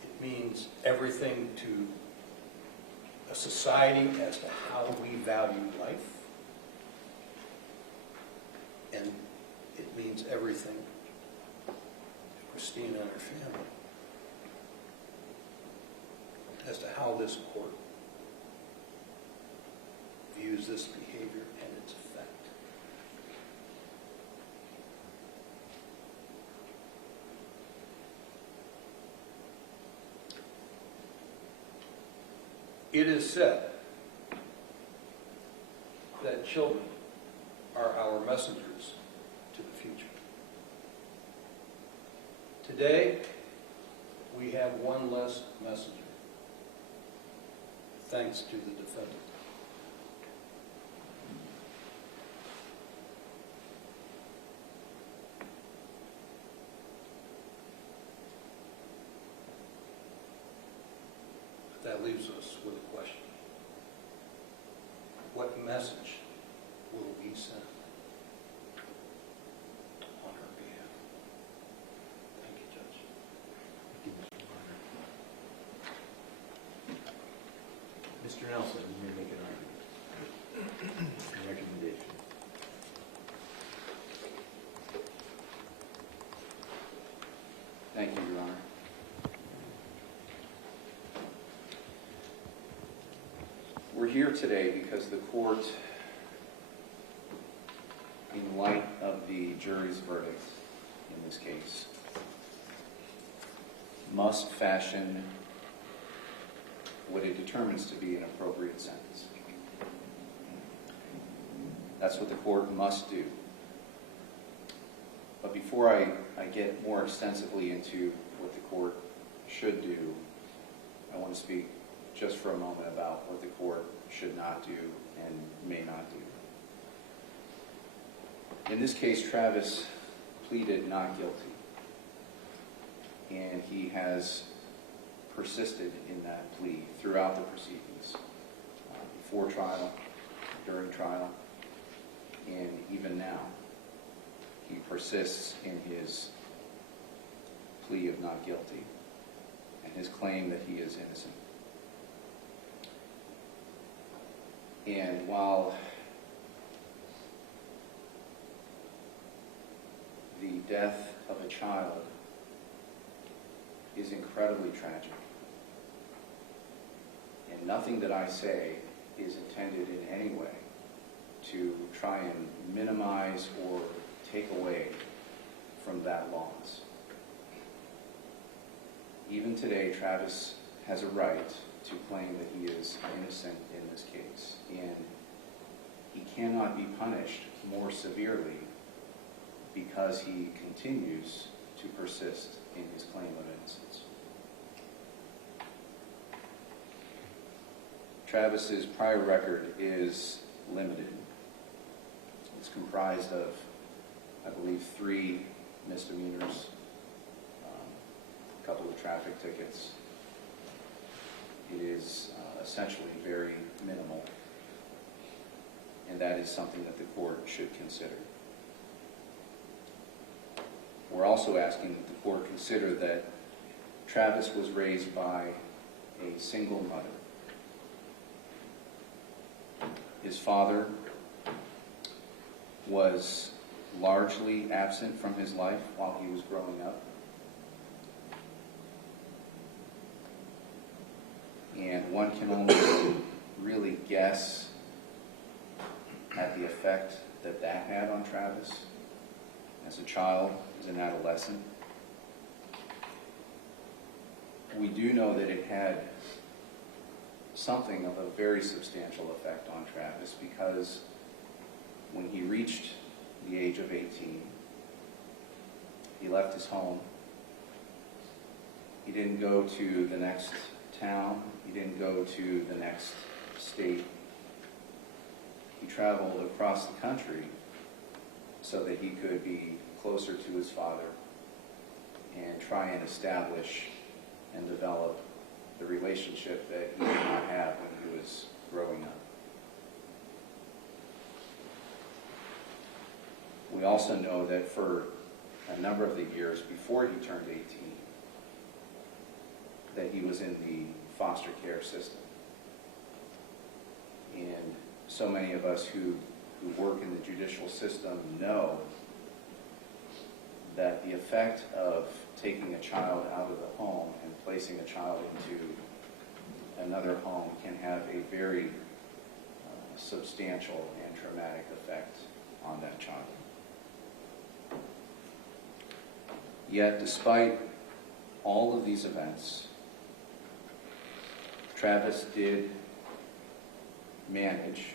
It means everything to a society as to how we value life, and it means everything to Christina and her family as to how this court views this behavior and its effect. It is said that children are our messengers to the future. Today, we have one less messenger, thanks to the defendant. But that leaves us with a question. What message will we send on her behalf? Thank you, Judge. Mr. Nelson, you may make an argument. A recommendation. Thank you, Your Honor. We're here today because the court, in light of the jury's verdict in this case, must fashion what it determines to be an appropriate sentence. That's what the court must do. But before I get more extensively into what the court should do, I want to speak just for a moment about what the court should not do and may not do. In this case, Travis pleaded not guilty, and he has persisted in that plea throughout the proceedings, before trial, during trial, and even now. He persists in his plea of not guilty and his claim that he is innocent. And while the death of a child is incredibly tragic, and nothing that I say is intended in any way to try and minimize or take away from that loss. Even today, Travis has a right to claim that he is innocent in this case, and he cannot be punished more severely because he continues to persist in his claim of innocence. Travis's prior record is limited. It's comprised of, I believe, 3 misdemeanors, a couple of traffic tickets. It is essentially very minimal, and that is something that the court should consider. We're also asking that the court consider that Travis was raised by a single mother. His father was largely absent from his life while he was growing up. And one can only really guess at the effect that that had on Travis as a child, as an adolescent. We do know that it had something of a very substantial effect on Travis, because when he reached the age of 18, he left his home. He didn't go to the next town. He didn't go to the next state. He traveled across the country so that he could be closer to his father and try and establish and develop the relationship that he did not have when he was growing up. We also know that for a number of the years before he turned 18, that he was in the foster care system. And so many of us who work in the judicial system know that the effect of taking a child out of the home and placing a child into another home can have a very substantial and traumatic effect on that child. Yet, despite all of these events, Travis did manage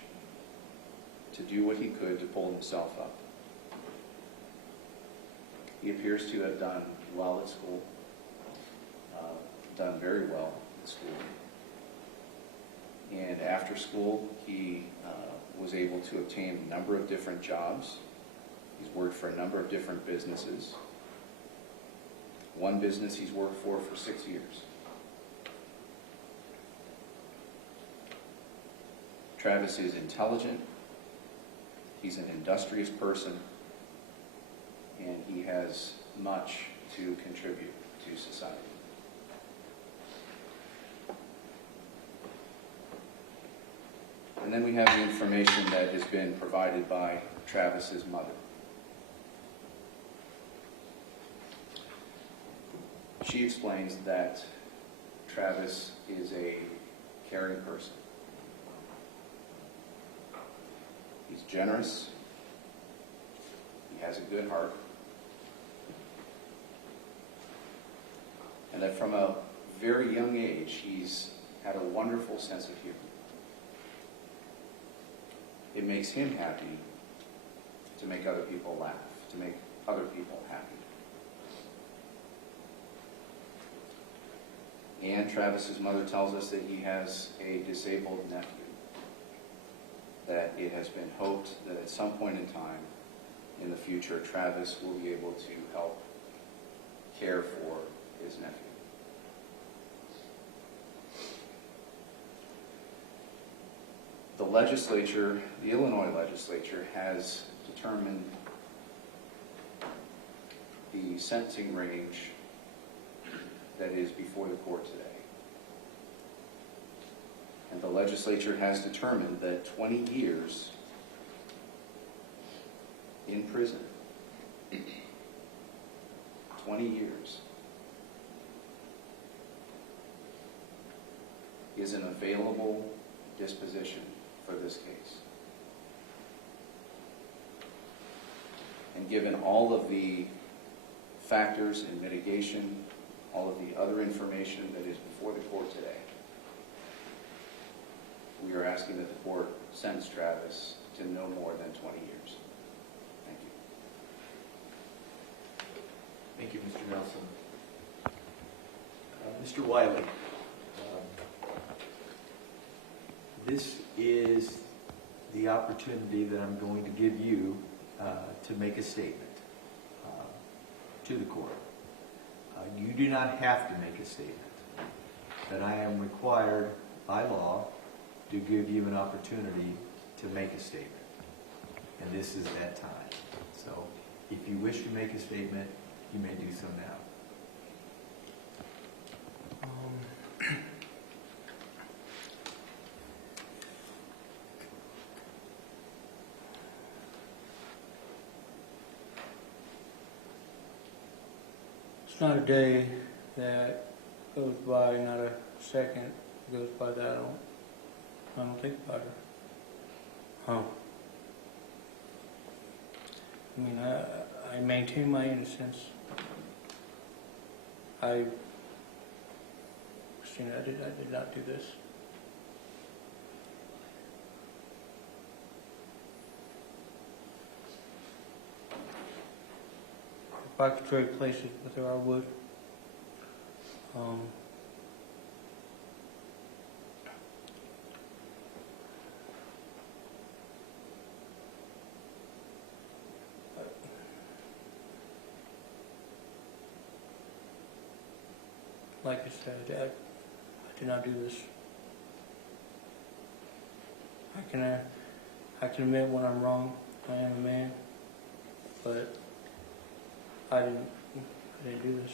to do what he could to pull himself up. He appears to have done well at school, done very well at school. And after school, he was able to obtain a number of different jobs. He's worked for a number of different businesses. One business he's worked for 6 years. Travis is intelligent, he's an industrious person, and he has much to contribute to society. And then we have the information that has been provided by Travis's mother. She explains that Travis is a caring person. He's generous. He has a good heart. And that from a very young age, he's had a wonderful sense of humor. It makes him happy to make other people laugh, to make other people happy. And Travis's mother tells us that he has a disabled nephew, that it has been hoped that at some point in time in the future, Travis will be able to help care for his nephew. The legislature, the Illinois legislature, has determined the sentencing range that is before the court today. And the legislature has determined that 20 years in prison, 20 years, is an available disposition for this case. And given all of the factors in mitigation, all of the other information that is before the court today, we are asking that the court sentence Travis to no more than 20 years. Thank you. Thank you, Mr. Nelson. Mr. Wiley, this is the opportunity that I'm going to give you to make a statement to the court. You do not have to make a statement, but I am required by law to give you an opportunity to make a statement. And this is that time. So if you wish to make a statement, you may do so now. It's not a day that goes by, not a second goes by that I don't think about her. I mean, I maintain my innocence. Christina, I did not do this. If I could trade places with her, I would. Like I said, I did not do this. I can admit when I'm wrong. I am a man, but I didn't do this.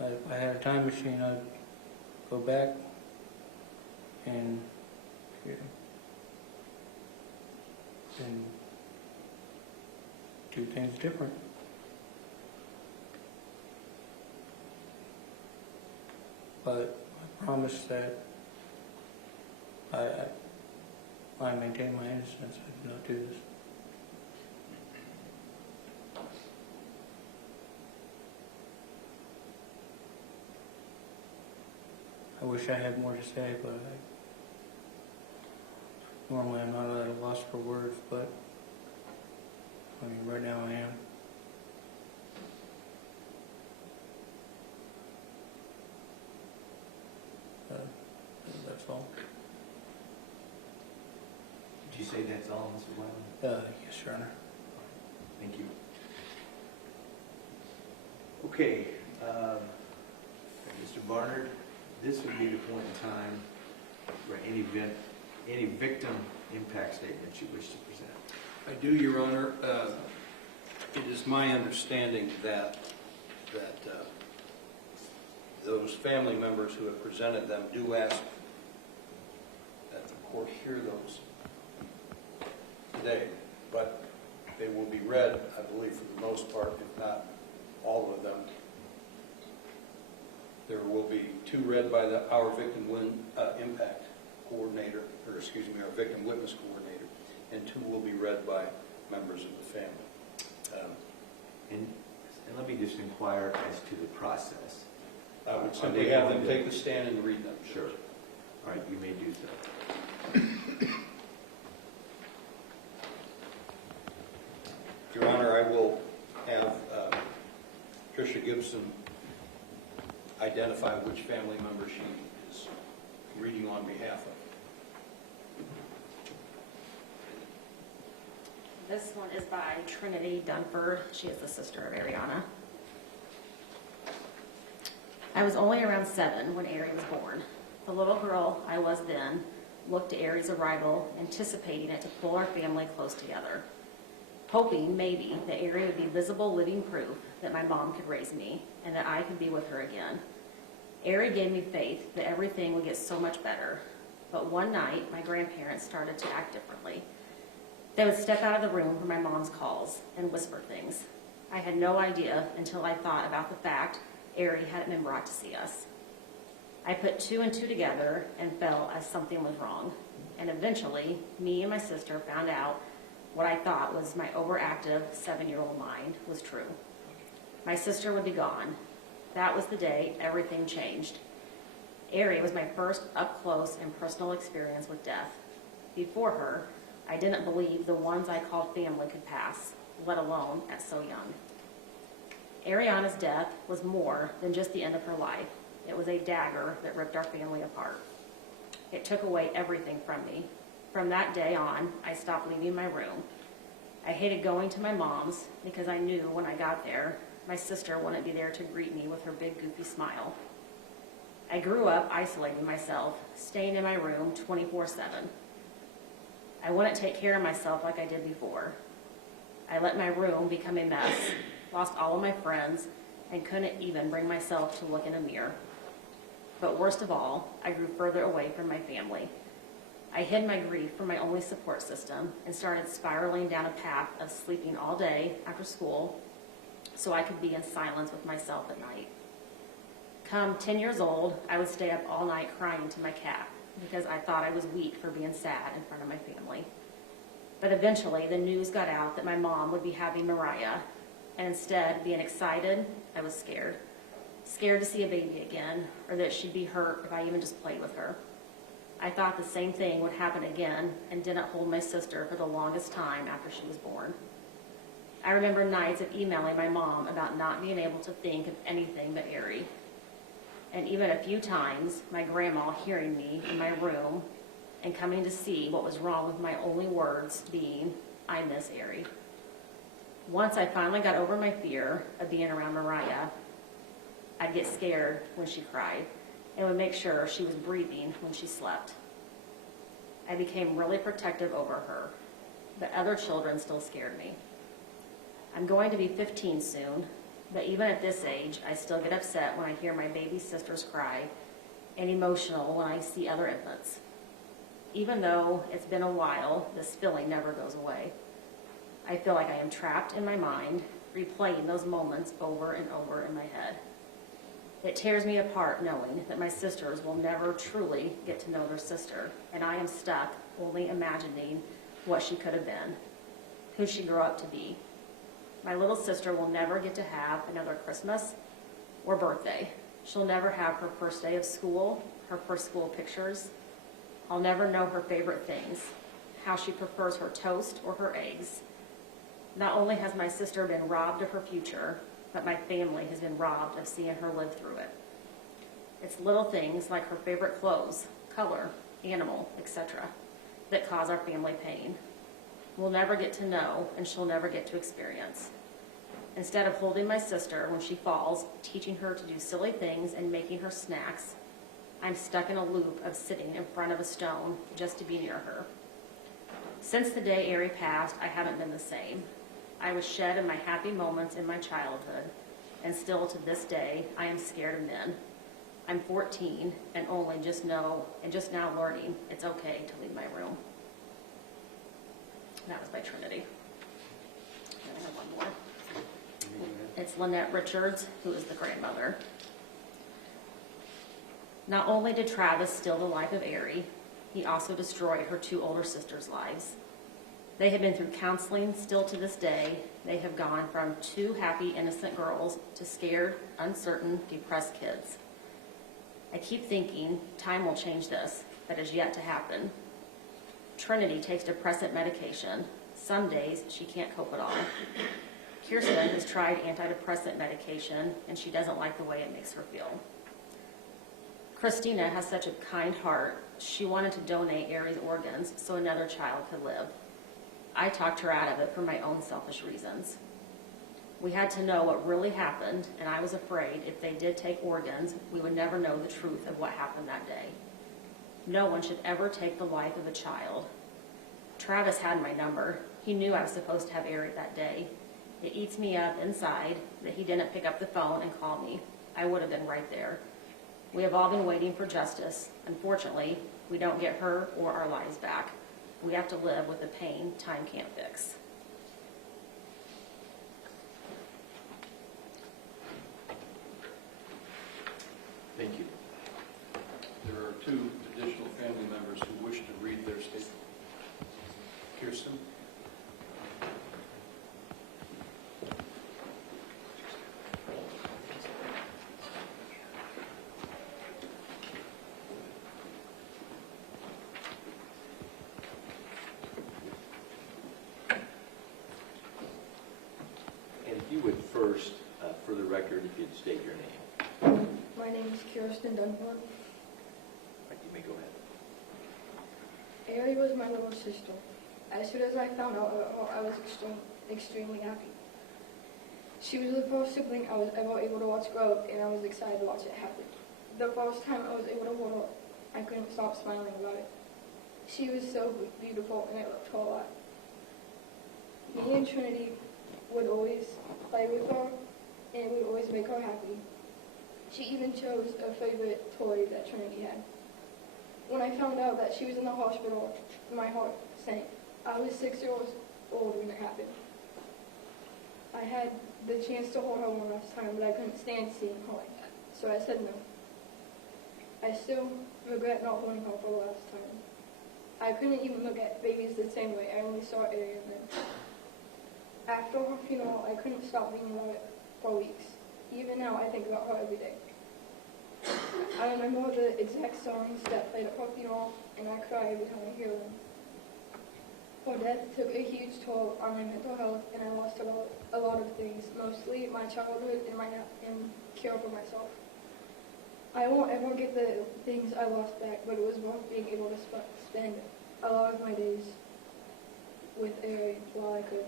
If I had a time machine, I'd go back and do things different. But I promise that I maintain my innocence. I did not do this. I wish I had more to say, but normally I'm not at a loss for words, but I mean, right now I am. That's all. Did you say that's all, Mr. Wiley? Yes, Your Honor. Thank you. Okay, Mr. Barnard, this would be the point in time for any victim impact statements you wish to present. I do, Your Honor. It is my understanding that those family members who have presented them do ask that the court hear those today, but they will be read, I believe, for the most part, if not all of them. There will be 2 read by our victim impact coordinator, or excuse me, our victim witness coordinator, and 2 will be read by members of the family. And let me just inquire as to the process. I would simply have them take the stand and read them. Sure. All right, you may do so. Your Honor, I will have Tricia Gibson identify which family member she is reading on behalf of. This one is by Trinity Dunford. She is the sister of Ariana. I was only around 7 when Ari was born. The little girl I was then looked to Ari's arrival, anticipating it to pull our family close together, hoping maybe that Ari would be visible living proof that my mom could raise me and that I could be with her again. Ari gave me faith that everything would get so much better, but one night my grandparents started to act differently. They would step out of the room for my mom's calls and whisper things. I had no idea until I thought about the fact Ari hadn't been brought to see us. I put 2 and 2 together and felt as something was wrong. And eventually, me and my sister found out what I thought was my overactive 7-year-old mind was true. My sister would be gone. That was the day everything changed. Ari was my first up-close and personal experience with death. Before her, I didn't believe the ones I called family could pass, let alone at so young. Ariana's death was more than just the end of her life. It was a dagger that ripped our family apart. It took away everything from me. From that day on, I stopped leaving my room. I hated going to my mom's because I knew when I got there, my sister wouldn't be there to greet me with her big goofy smile. I grew up isolating myself, staying in my room 24/7. I wouldn't take care of myself like I did before. I let my room become a mess, lost all of my friends, and couldn't even bring myself to look in a mirror. But worst of all, I grew further away from my family. I hid my grief from my only support system and started spiraling down a path of sleeping all day after school so I could be in silence with myself at night. Come 10 years old, I would stay up all night crying to my cat because I thought I was weak for being sad in front of my family. But eventually, the news got out that my mom would be having Mariah, and instead of being excited, I was scared. Scared to see a baby again, or that she'd be hurt if I even just played with her. I thought the same thing would happen again and didn't hold my sister for the longest time after she was born. I remember nights of emailing my mom about not being able to think of anything but Ari. And even a few times, my grandma hearing me in my room and coming to see what was wrong with my only words being, "I miss Ari." Once I finally got over my fear of being around Mariah, I'd get scared when she cried and would make sure she was breathing when she slept. I became really protective over her, but other children still scared me. I'm going to be 15 soon, but even at this age, I still get upset when I hear my baby sisters cry and emotional when I see other infants. Even though it's been a while, this feeling never goes away. I feel like I am trapped in my mind, replaying those moments over and over in my head. It tears me apart knowing that my sisters will never truly get to know their sister, and I am stuck only imagining what she could have been, who she grew up to be. My little sister will never get to have another Christmas or birthday. She'll never have her first day of school, her first school pictures. I'll never know her favorite things, how she prefers her toast or her eggs. Not only has my sister been robbed of her future, but my family has been robbed of seeing her live through it. It's little things like her favorite clothes, color, animal, etc. that cause our family pain. We'll never get to know, and she'll never get to experience. Instead of holding my sister when she falls, teaching her to do silly things and making her snacks, I'm stuck in a loop of sitting in front of a stone just to be near her. Since the day Ari passed, I haven't been the same. I was shed in my happy moments in my childhood, and still to this day, I am scared of men. I'm 14 and just now learning it's okay to leave my room. That was by Trinity. And I have one more. It's Lynette Richards, who is the grandmother. Not only did Travis steal the life of Ari, he also destroyed her two older sisters' lives. They have been through counseling. Still to this day, they have gone from two happy, innocent girls to scared, uncertain, depressed kids. I keep thinking time will change this, but has yet to happen. Trinity takes depressant medication. Some days she can't cope at all. Kirsten has tried antidepressant medication, and she doesn't like the way it makes her feel. Christina has such a kind heart. She wanted to donate Ari's organs so another child could live. I talked her out of it for my own selfish reasons. We had to know what really happened, and I was afraid if they did take organs, we would never know the truth of what happened that day. No one should ever take the life of a child. Travis had my number. He knew I was supposed to have Ari that day. It eats me up inside that he didn't pick up the phone and call me. I would have been right there. We have all been waiting for justice. Unfortunately, we don't get her or our lives back. We have to live with the pain time can't fix. Thank you. There are two additional family members who wish to read their statement. Kirsten? And if you would first, for been done for me. You may go ahead. Ari was my little sister. As soon as I found out about her, I was extremely happy. She was the first sibling I was ever able to watch grow up, and I was excited to watch it happen. The first time I was able to hold her, I couldn't stop smiling about it. She was so beautiful, and I loved her a lot. Me and Trinity would always play with her, and it would always make her happy. She even chose a favorite toy that Trinity had. When I found out that she was in the hospital, my heart sank. I was 6 years old when it happened. I had the chance to hold her one last time, but I couldn't stand seeing her like that, so I said no. I still regret not holding her for the last time. I couldn't even look at babies the same way. I only saw Ari and then. After her funeral, I couldn't stop thinking about it for weeks. Even now, I think about her every day. I remember the exact songs that played at her funeral, and I cry every time I hear them. Her death took a huge toll on my mental health, and I lost a lot of things, mostly my childhood and care for myself. I won't ever get the things I lost back, but it was worth being able to spend a lot of my days with Ari while I could.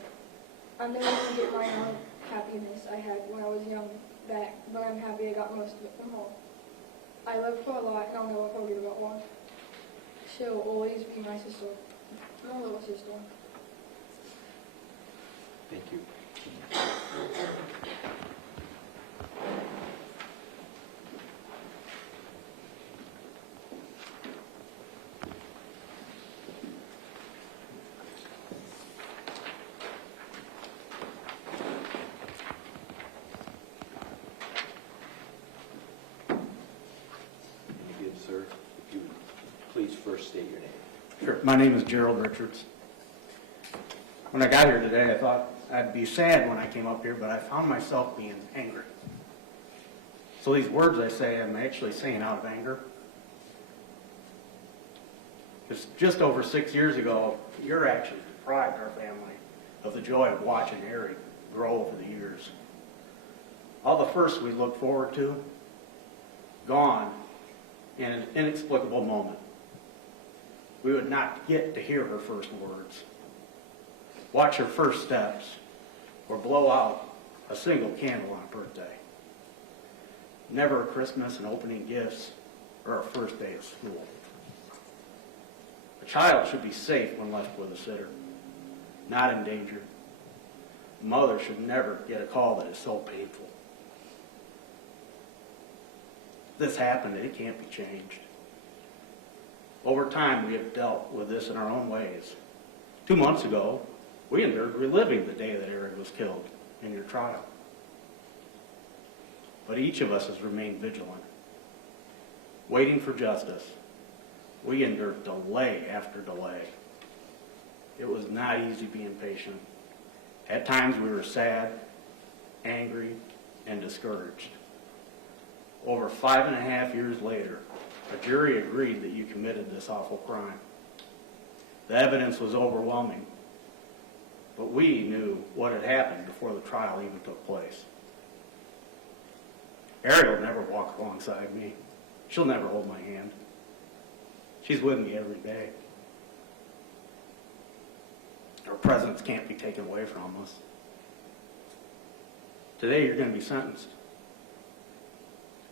I'll never forget my happiness I had when I was young back, but I'm happy I got most of it from her. I love her a lot, and I'll never forget about her. She'll always be my sister, my little sister. Thank you. Sir, if you would please first state your name. Sure. My name is Gerald Richards. When I got here today, I thought I'd be sad when I came up here, but I found myself being angry. So these words I say, I'm actually saying out of anger. Because just over 6 years ago, your actions deprived our family of the joy of watching Ari grow over the years. All the firsts we looked forward to, gone in an inexplicable moment. We would not get to hear her first words, watch her first steps, or blow out a single candle on her birthday. Never a Christmas and opening gifts or a first day of school. A child should be safe when left with a sitter, not in danger. A mother should never get a call that is so painful. This happened, it can't be changed. Over time, we have dealt with this in our own ways. 2 months ago, we endured reliving the day that Ari was killed in your trial. But each of us has remained vigilant, waiting for justice. We endured delay after delay. It was not easy being patient. At times we were sad, angry, and discouraged. Over 5.5 years later, a jury agreed that you committed this awful crime. The evidence was overwhelming, but we knew what had happened before the trial even took place. Ari will never walk alongside me. She'll never hold my hand. She's with me every day. Her presence can't be taken away from us. Today you're going to be sentenced.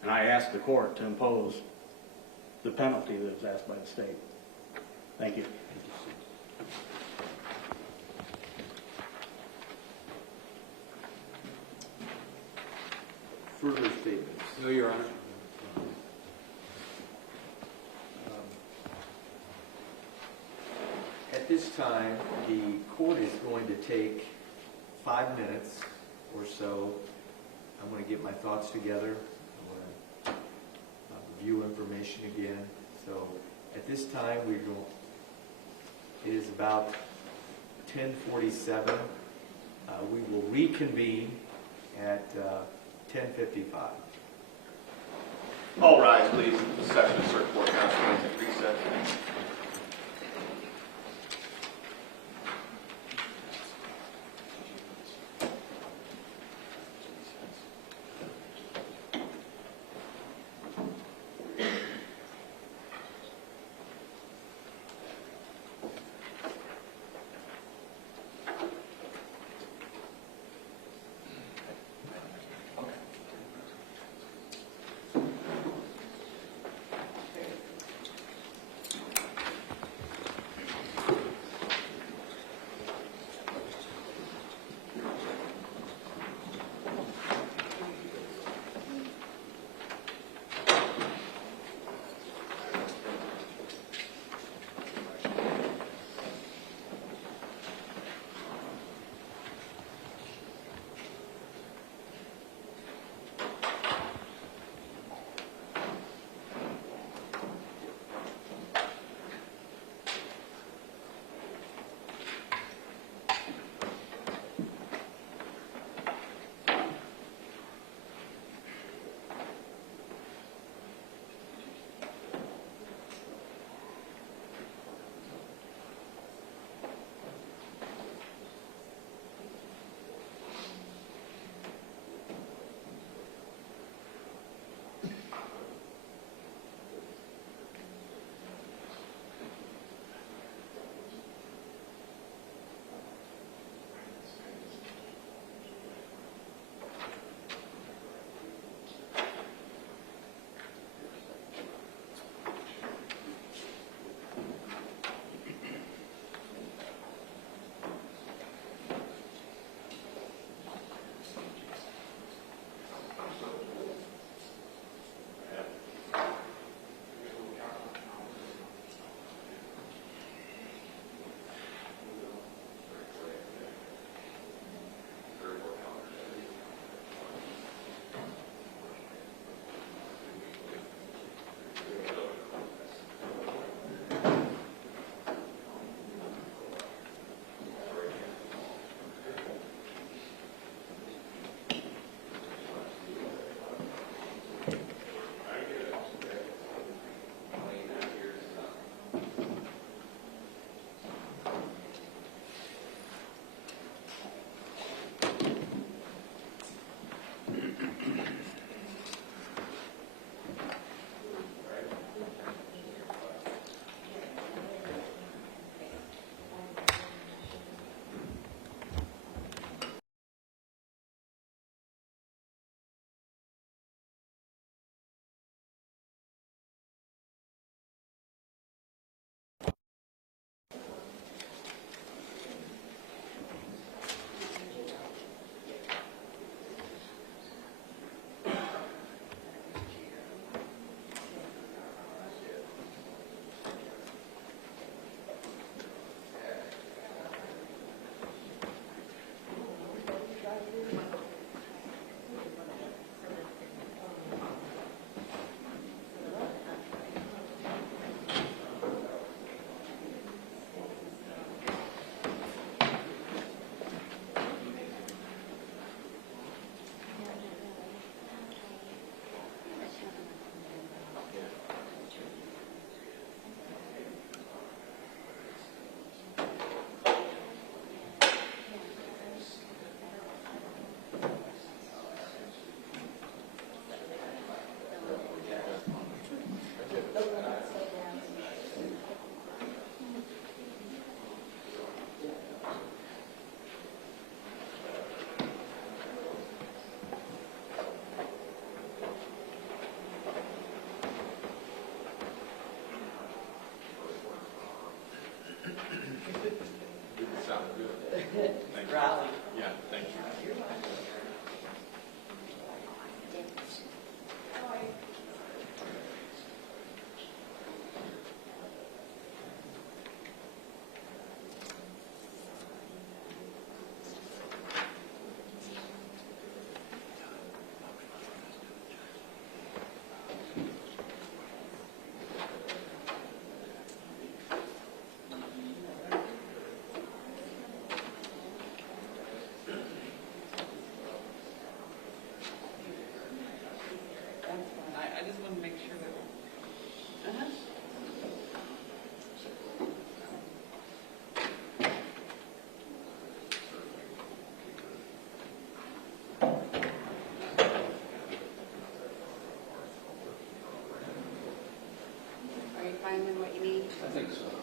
And I asked the court to impose the penalty that was asked by the state. Thank you. Further statements? No, Your Honor. At this time, the court is going to take 5 minutes or so. I'm going to get my thoughts together. I want to review information again. So at this time, it is about 10:47. We will reconvene at 10:55. All rise, please. The session of Circuit Court Council is at recess. I just want to make sure that. Are you finding what you need? I think so.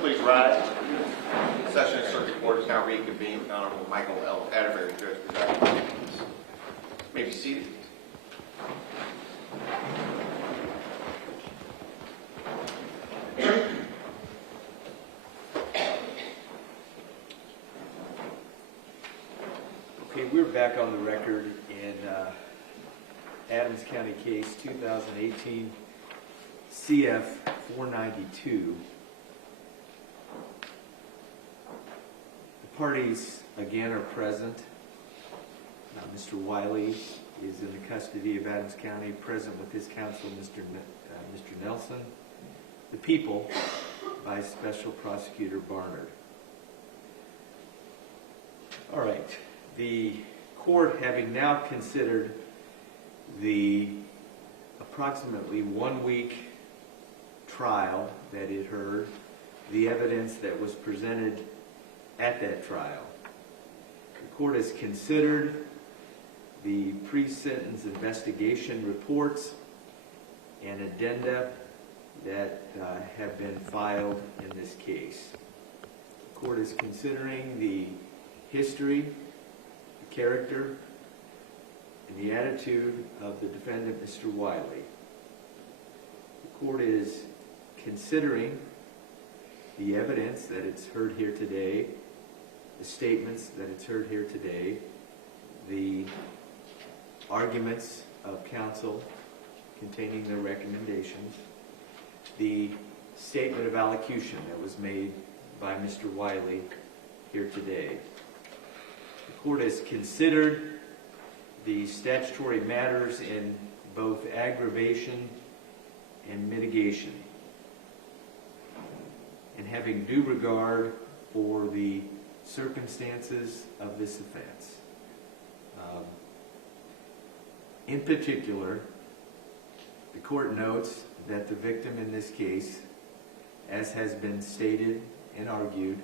please rise. Session of Circuit Court is now reconvened. The Honorable Michael L. Atterbury, Judge presiding. May be seated. Okay, we're back on the record in Adams County case 2018 CF 492. The parties again are present. Mr. Wiley is in the custody of Adams County, present with his counsel, Mr. Nelson. The people by Special Prosecutor Barnard. All right. The court, having now considered the approximately 1 week trial that it heard, the evidence that was presented at that trial, the court has considered the pre-sentence investigation reports and addenda that have been filed in this case. The court is considering the history, the character, and the attitude of the defendant, Mr. Wiley. The court is considering the evidence that it's heard here today, the statements that it's heard here today, the arguments of counsel containing their recommendations, the statement of allocution that was made by Mr. Wiley here today. The court has considered the statutory matters in both aggravation and mitigation, and having due regard for the circumstances of this offense. In particular, the court notes that the victim in this case, as has been stated and argued,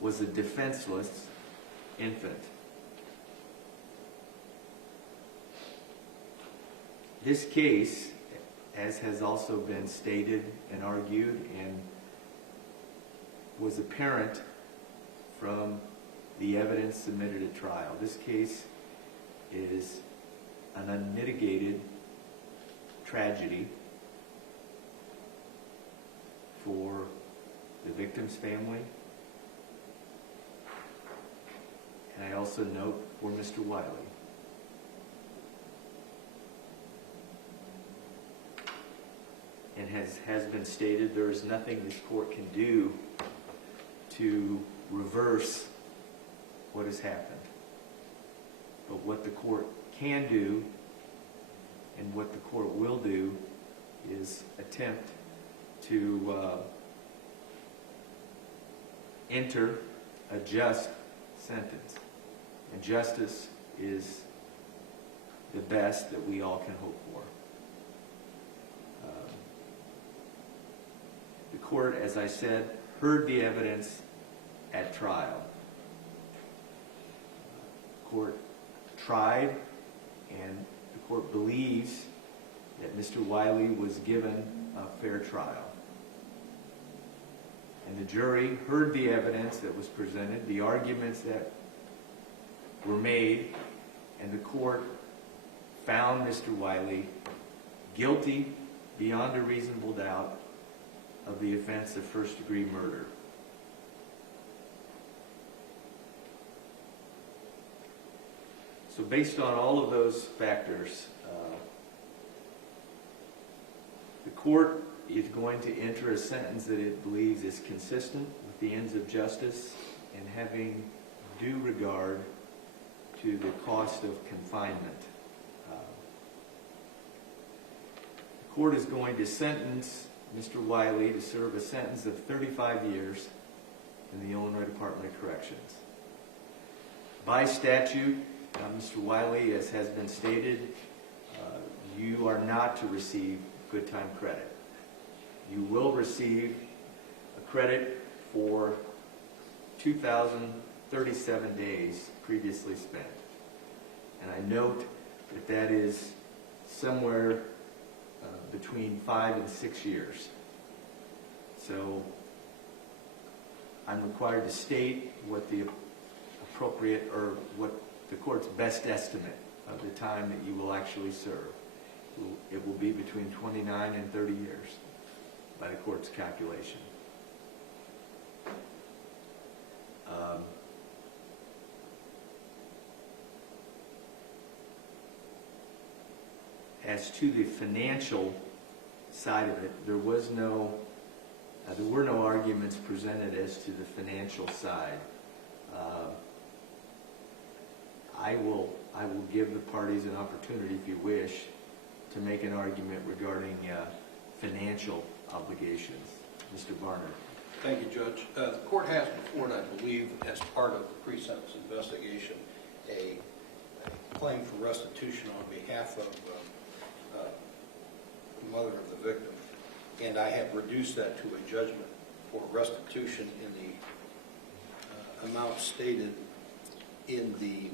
was a defenseless infant. This case, as has also been stated and argued and was apparent from the evidence submitted at trial, this case is an unmitigated tragedy for the victim's family, and I also note for Mr. Wiley. And has been stated, there is nothing this court can do to reverse what has happened. But what the court can do and what the court will do is attempt to enter a just sentence. And justice is the best that we all can hope for. The court, as I said, heard the evidence at trial. The court tried, and the court believes that Mr. Wiley was given a fair trial. And the jury heard the evidence that was presented, the arguments that were made, and the court found Mr. Wiley guilty beyond a reasonable doubt of the offense of first-degree murder. So based on all of those factors, the court is going to enter a sentence that it believes is consistent with the ends of justice and having due regard to the cost of confinement. The court is going to sentence Mr. Wiley to serve a sentence of 35 years in the Illinois Department of Corrections. By statute, Mr. Wiley, as has been stated, you are not to receive good time credit. You will receive a credit for 2,037 days previously spent. And I note that that is somewhere between 5 and 6 years. So I'm required to state what the appropriate, or what the court's best estimate of the time that you will actually serve. It will be between 29 and 30 years by the court's calculation. As to the financial side of it, there were no arguments presented as to the financial side. I will give the parties an opportunity, if you wish, to make an argument regarding financial obligations. Mr. Barnard. Thank you, Judge. The court has before it, I believe, as part of the pre-sentence investigation, a claim for restitution on behalf of the mother of the victim. And I have reduced that to a judgment for restitution in the amount stated in the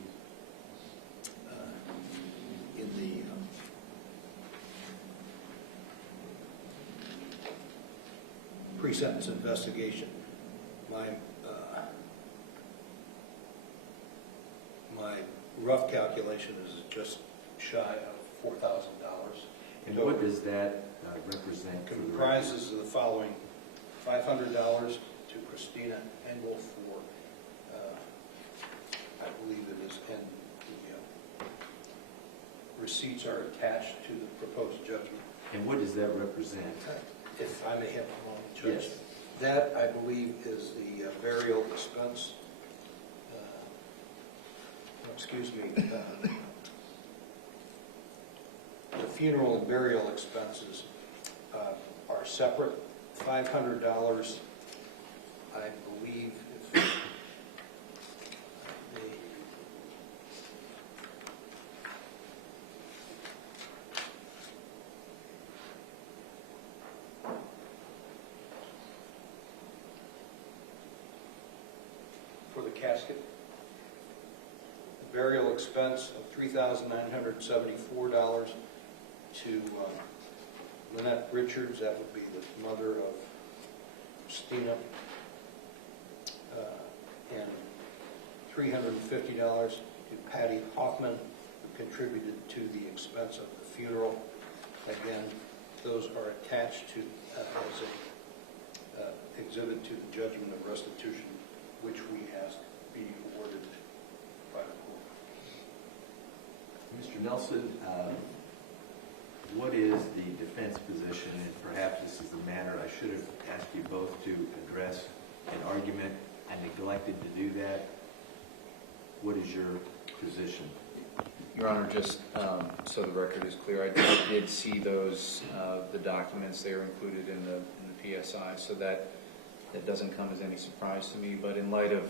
pre-sentence investigation. My rough calculation is just shy of $4,000. And what does that represent? Comprises of the following: $500 to Christina Engel for, I believe it is, and the receipts are attached to the proposed judgment. And what does that represent? If I may have a moment, Judge. Yes. That, I believe, is the burial expense. The funeral and burial expenses are separate. $500, I believe, if for the casket. The burial expense of $3,974 to Lynette Richards, that would be the mother of Christina, and $350 to Patty Hoffman, who contributed to the expense of the funeral. Again, those are attached to as a exhibit to the judgment of restitution, which we ask be awarded by the court. Mr. Nelson, what is the defense position, and perhaps this is the matter I should have asked you both to address an argument. I neglected to do that. What is your position? Your Honor, just so the record is clear, I did see those, the documents. They are included in the PSI, so that doesn't come as any surprise to me. But in light of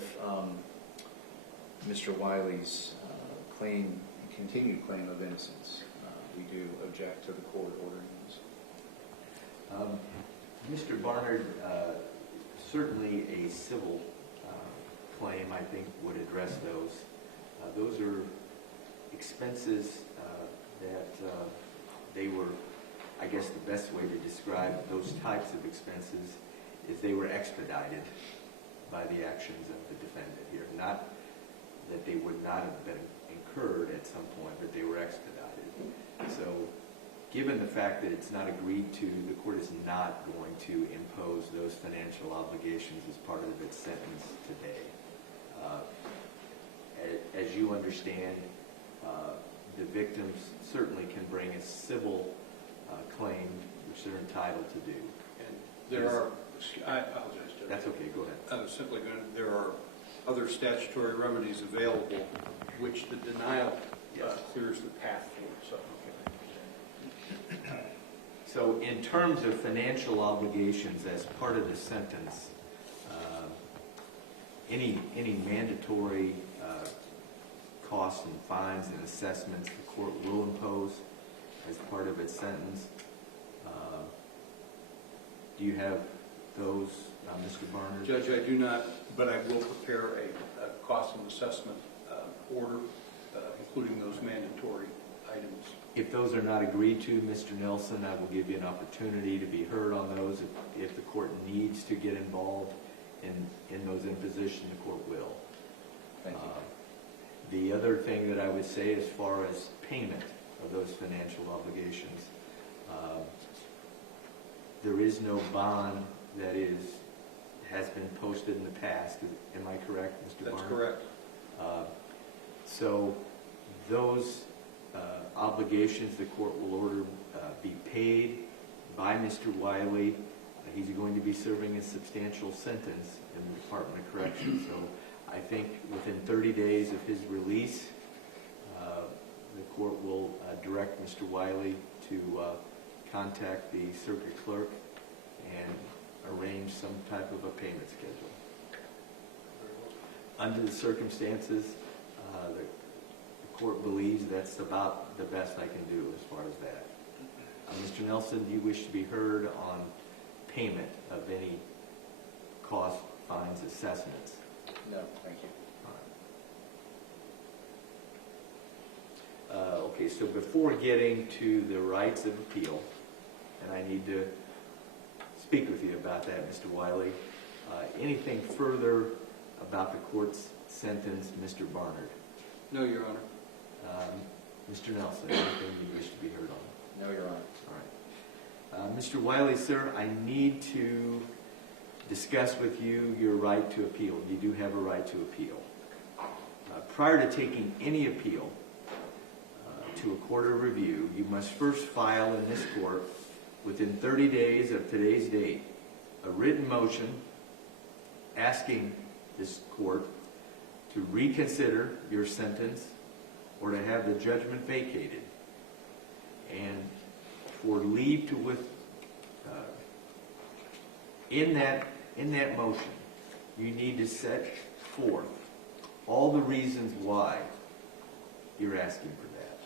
Mr. Wiley's continued claim of innocence, we do object to the court ordering this. Mr. Barnard, certainly a civil claim, I think, would address those. Those are expenses that they were, I guess the best way to describe those types of expenses is they were expedited by the actions of the defendant here. Not that they would not have been incurred at some point, but they were expedited. So given the fact that it's not agreed to, the court is not going to impose those financial obligations as part of its sentence today. As you understand, the victims certainly can bring a civil claim, which they're entitled to do. And there are, I apologize, Judge. That's okay, go ahead. I was simply going to, there are other statutory remedies available, which the denial clears the path for. So in terms of financial obligations as part of the sentence, any mandatory costs and fines and assessments the court will impose as part of its sentence. Do you have those, Mr. Barnard? Judge, I do not, but I will prepare a cost and assessment order, including those mandatory items. If those are not agreed to, Mr. Nelson, I will give you an opportunity to be heard on those if the court needs to get involved in those in position, the court will. Thank you. The other thing that I would say as far as payment of those financial obligations, there is no bond that has been posted in the past. Am I correct, Mr. Barnes? That's correct. So those obligations, the court will order be paid by Mr. Wiley. He's going to be serving a substantial sentence in the Department of Corrections. So I think within 30 days of his release, the court will direct Mr. Wiley to contact the circuit clerk and arrange some type of a payment schedule. Under the circumstances, the court believes that's about the best I can do as far as that. Mr. Nelson, do you wish to be heard on payment of any cost, fines, assessments? No, thank you. Okay, so before getting to the rights of appeal, and I need to speak with you about that, Mr. Wiley, anything further about the court's sentence, Mr. Barnard? No, Your Honor. Mr. Nelson, anything you wish to be heard on? No, Your Honor. All right. Mr. Wiley, sir, I need to discuss with you your right to appeal. You do have a right to appeal. Prior to taking any appeal to a court of review, you must first file in this court, within 30 days of today's date, a written motion asking this court to reconsider your sentence or to have the judgment vacated, and for leave to in that motion, you need to set forth all the reasons why you're asking for that.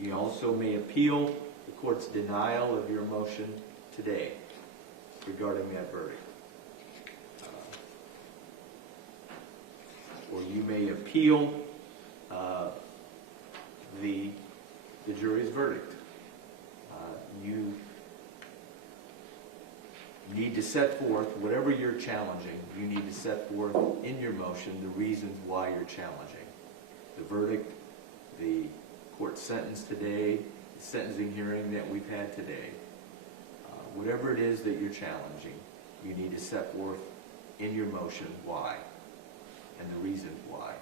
You also may appeal the court's denial of your motion today regarding that verdict. Or you may appeal the jury's verdict. You need to set forth, whatever you're challenging, you need to set forth in your motion the reasons why you're challenging. The verdict, the court sentence today, the sentencing hearing that we've had today. Whatever it is that you're challenging, you need to set forth in your motion why and the reasons why.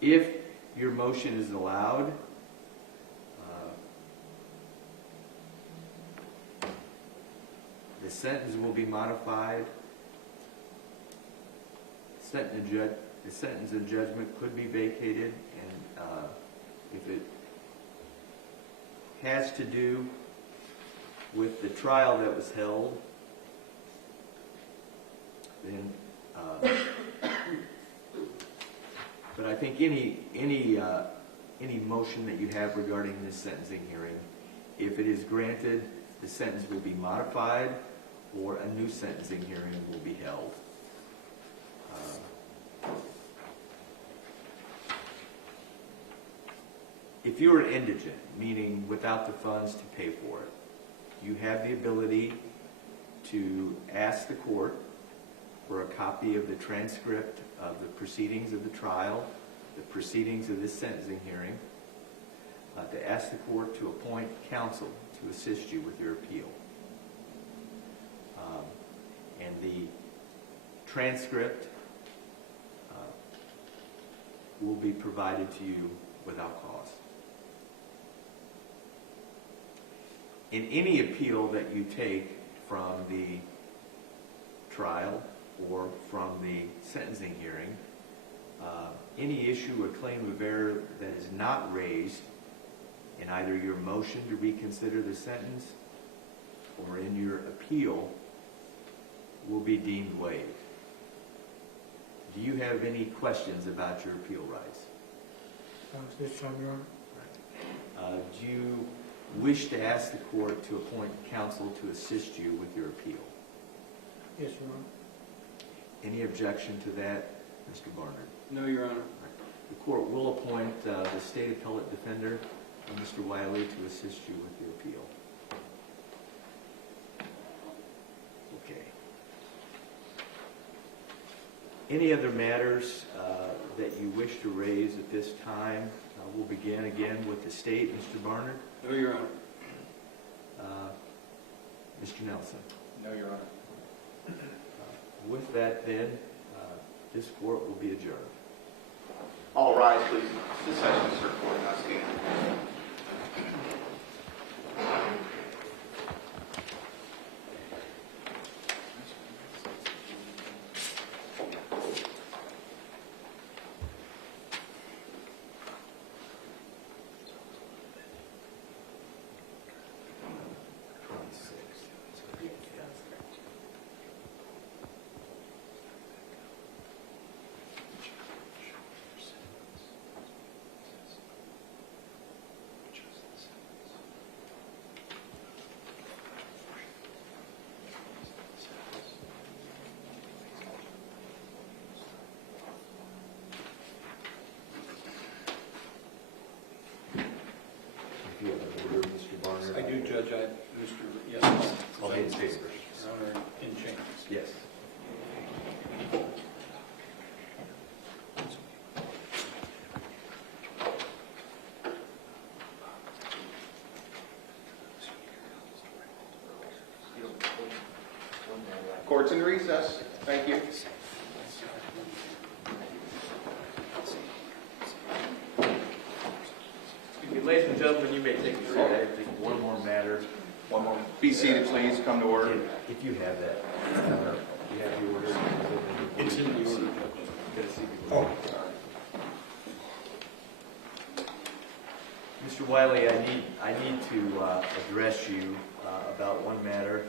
If your motion is allowed, the sentence will be modified. The sentence and judgment could be vacated, and if it has to do with the trial that was held, then but I think any motion that you have regarding this sentencing hearing, if it is granted, the sentence will be modified or a new sentencing hearing will be held. If you are indigent, meaning without the funds to pay for it, you have the ability to ask the court for a copy of the transcript of the proceedings of the trial, the proceedings of this sentencing hearing, to ask the court to appoint counsel to assist you with your appeal. And the transcript will be provided to you without cost. In any appeal that you take from the trial or from the sentencing hearing, any issue or claim of error that is not raised in either your motion to reconsider the sentence or in your appeal will be deemed waived. Do you have any questions about your appeal rights? This time, Your Honor. Do you wish to ask the court to appoint counsel to assist you with your appeal? Yes, Your Honor. Any objection to that, Mr. Barnard? No, Your Honor. The court will appoint the State Appellate Defender, Mr. Wiley, to assist you with your appeal. Any other matters that you wish to raise at this time? We'll begin again with the state. Mr. Barnard? No, Your Honor. Mr. Nelson? No, Your Honor. With that then, this court will be adjourned. All rise, please. This session is recorded. I stand. If you have an order, Mr. Barnard? I do, Judge. Mr. Yes. I'll be in favor. Your Honor, in chambers. Yes. Court's in recess. Thank you. Ladies and gentlemen, you may take a seat. I think one more matter. One more. Be seated, please. Come to order. If you have that, you have the order. It's in the order. Gotta see the Oh. order. Mr. Wiley, I need to address you about one matter.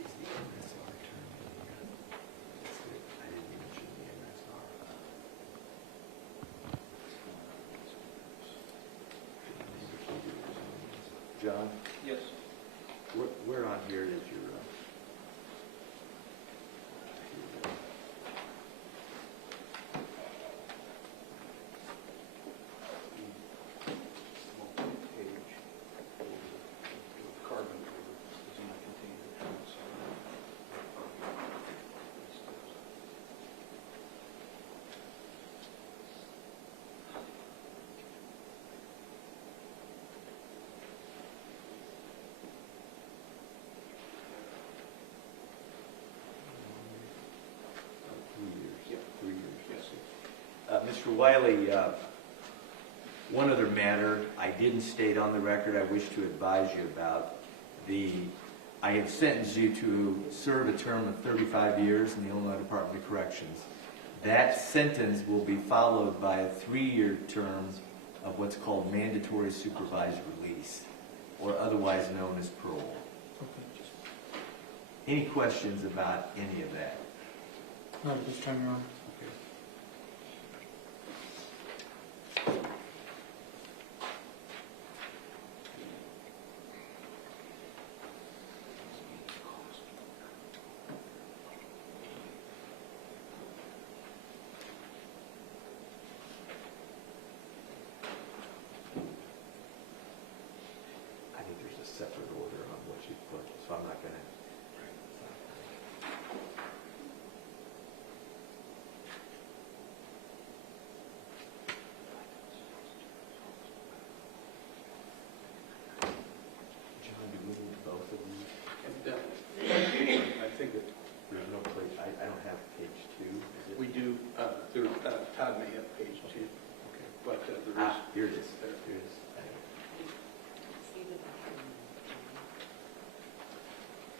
Is the MSR term in here? I didn't mention the MSR. John, Yes. where on here is your, Carbon is not contained in the Mr. Wiley, one other matter I didn't state on the record I wish to advise you about. I have sentenced you to serve a term of 35 years in the Illinois Department of Corrections. That sentence will be followed by a 3-year term of what's called mandatory supervised release, or otherwise known as parole. Any questions about any of that? Not at this time, Your Honor. I think there's a separate order on what you put, so I'm not going to. John, do we need both of these? I think that There's no place, I don't have page 2. Is it? we do, Todd may have page 2, Okay. but there is. Ah, here it is. Here it is.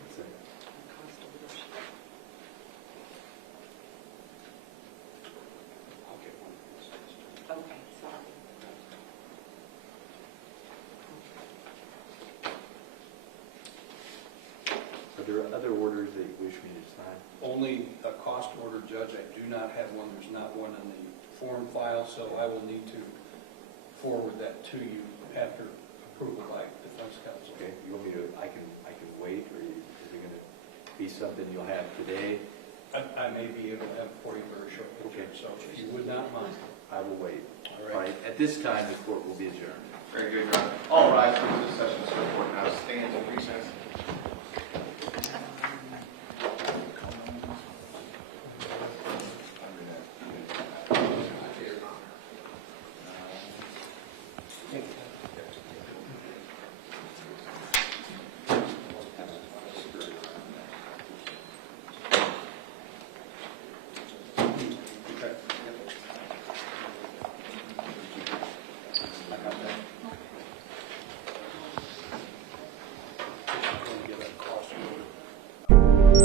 What's that? Okay, sorry. Are there other orders that you wish me to sign? Only only a cost order, Judge. I do not have one. There's not one in the form file, so I will need to forward that to you after approval by defense counsel. Okay, you want me to, I can wait, or is it going to be something you'll have today? I may be able to have it for you very shortly, Okay. Judge, so if you would not mind. I will wait. All All right, at this time, the court will be adjourned. Very good, Your Honor. All rise for this session, so court now stands in recess.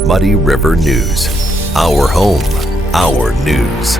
Muddy River News. Our home, our news.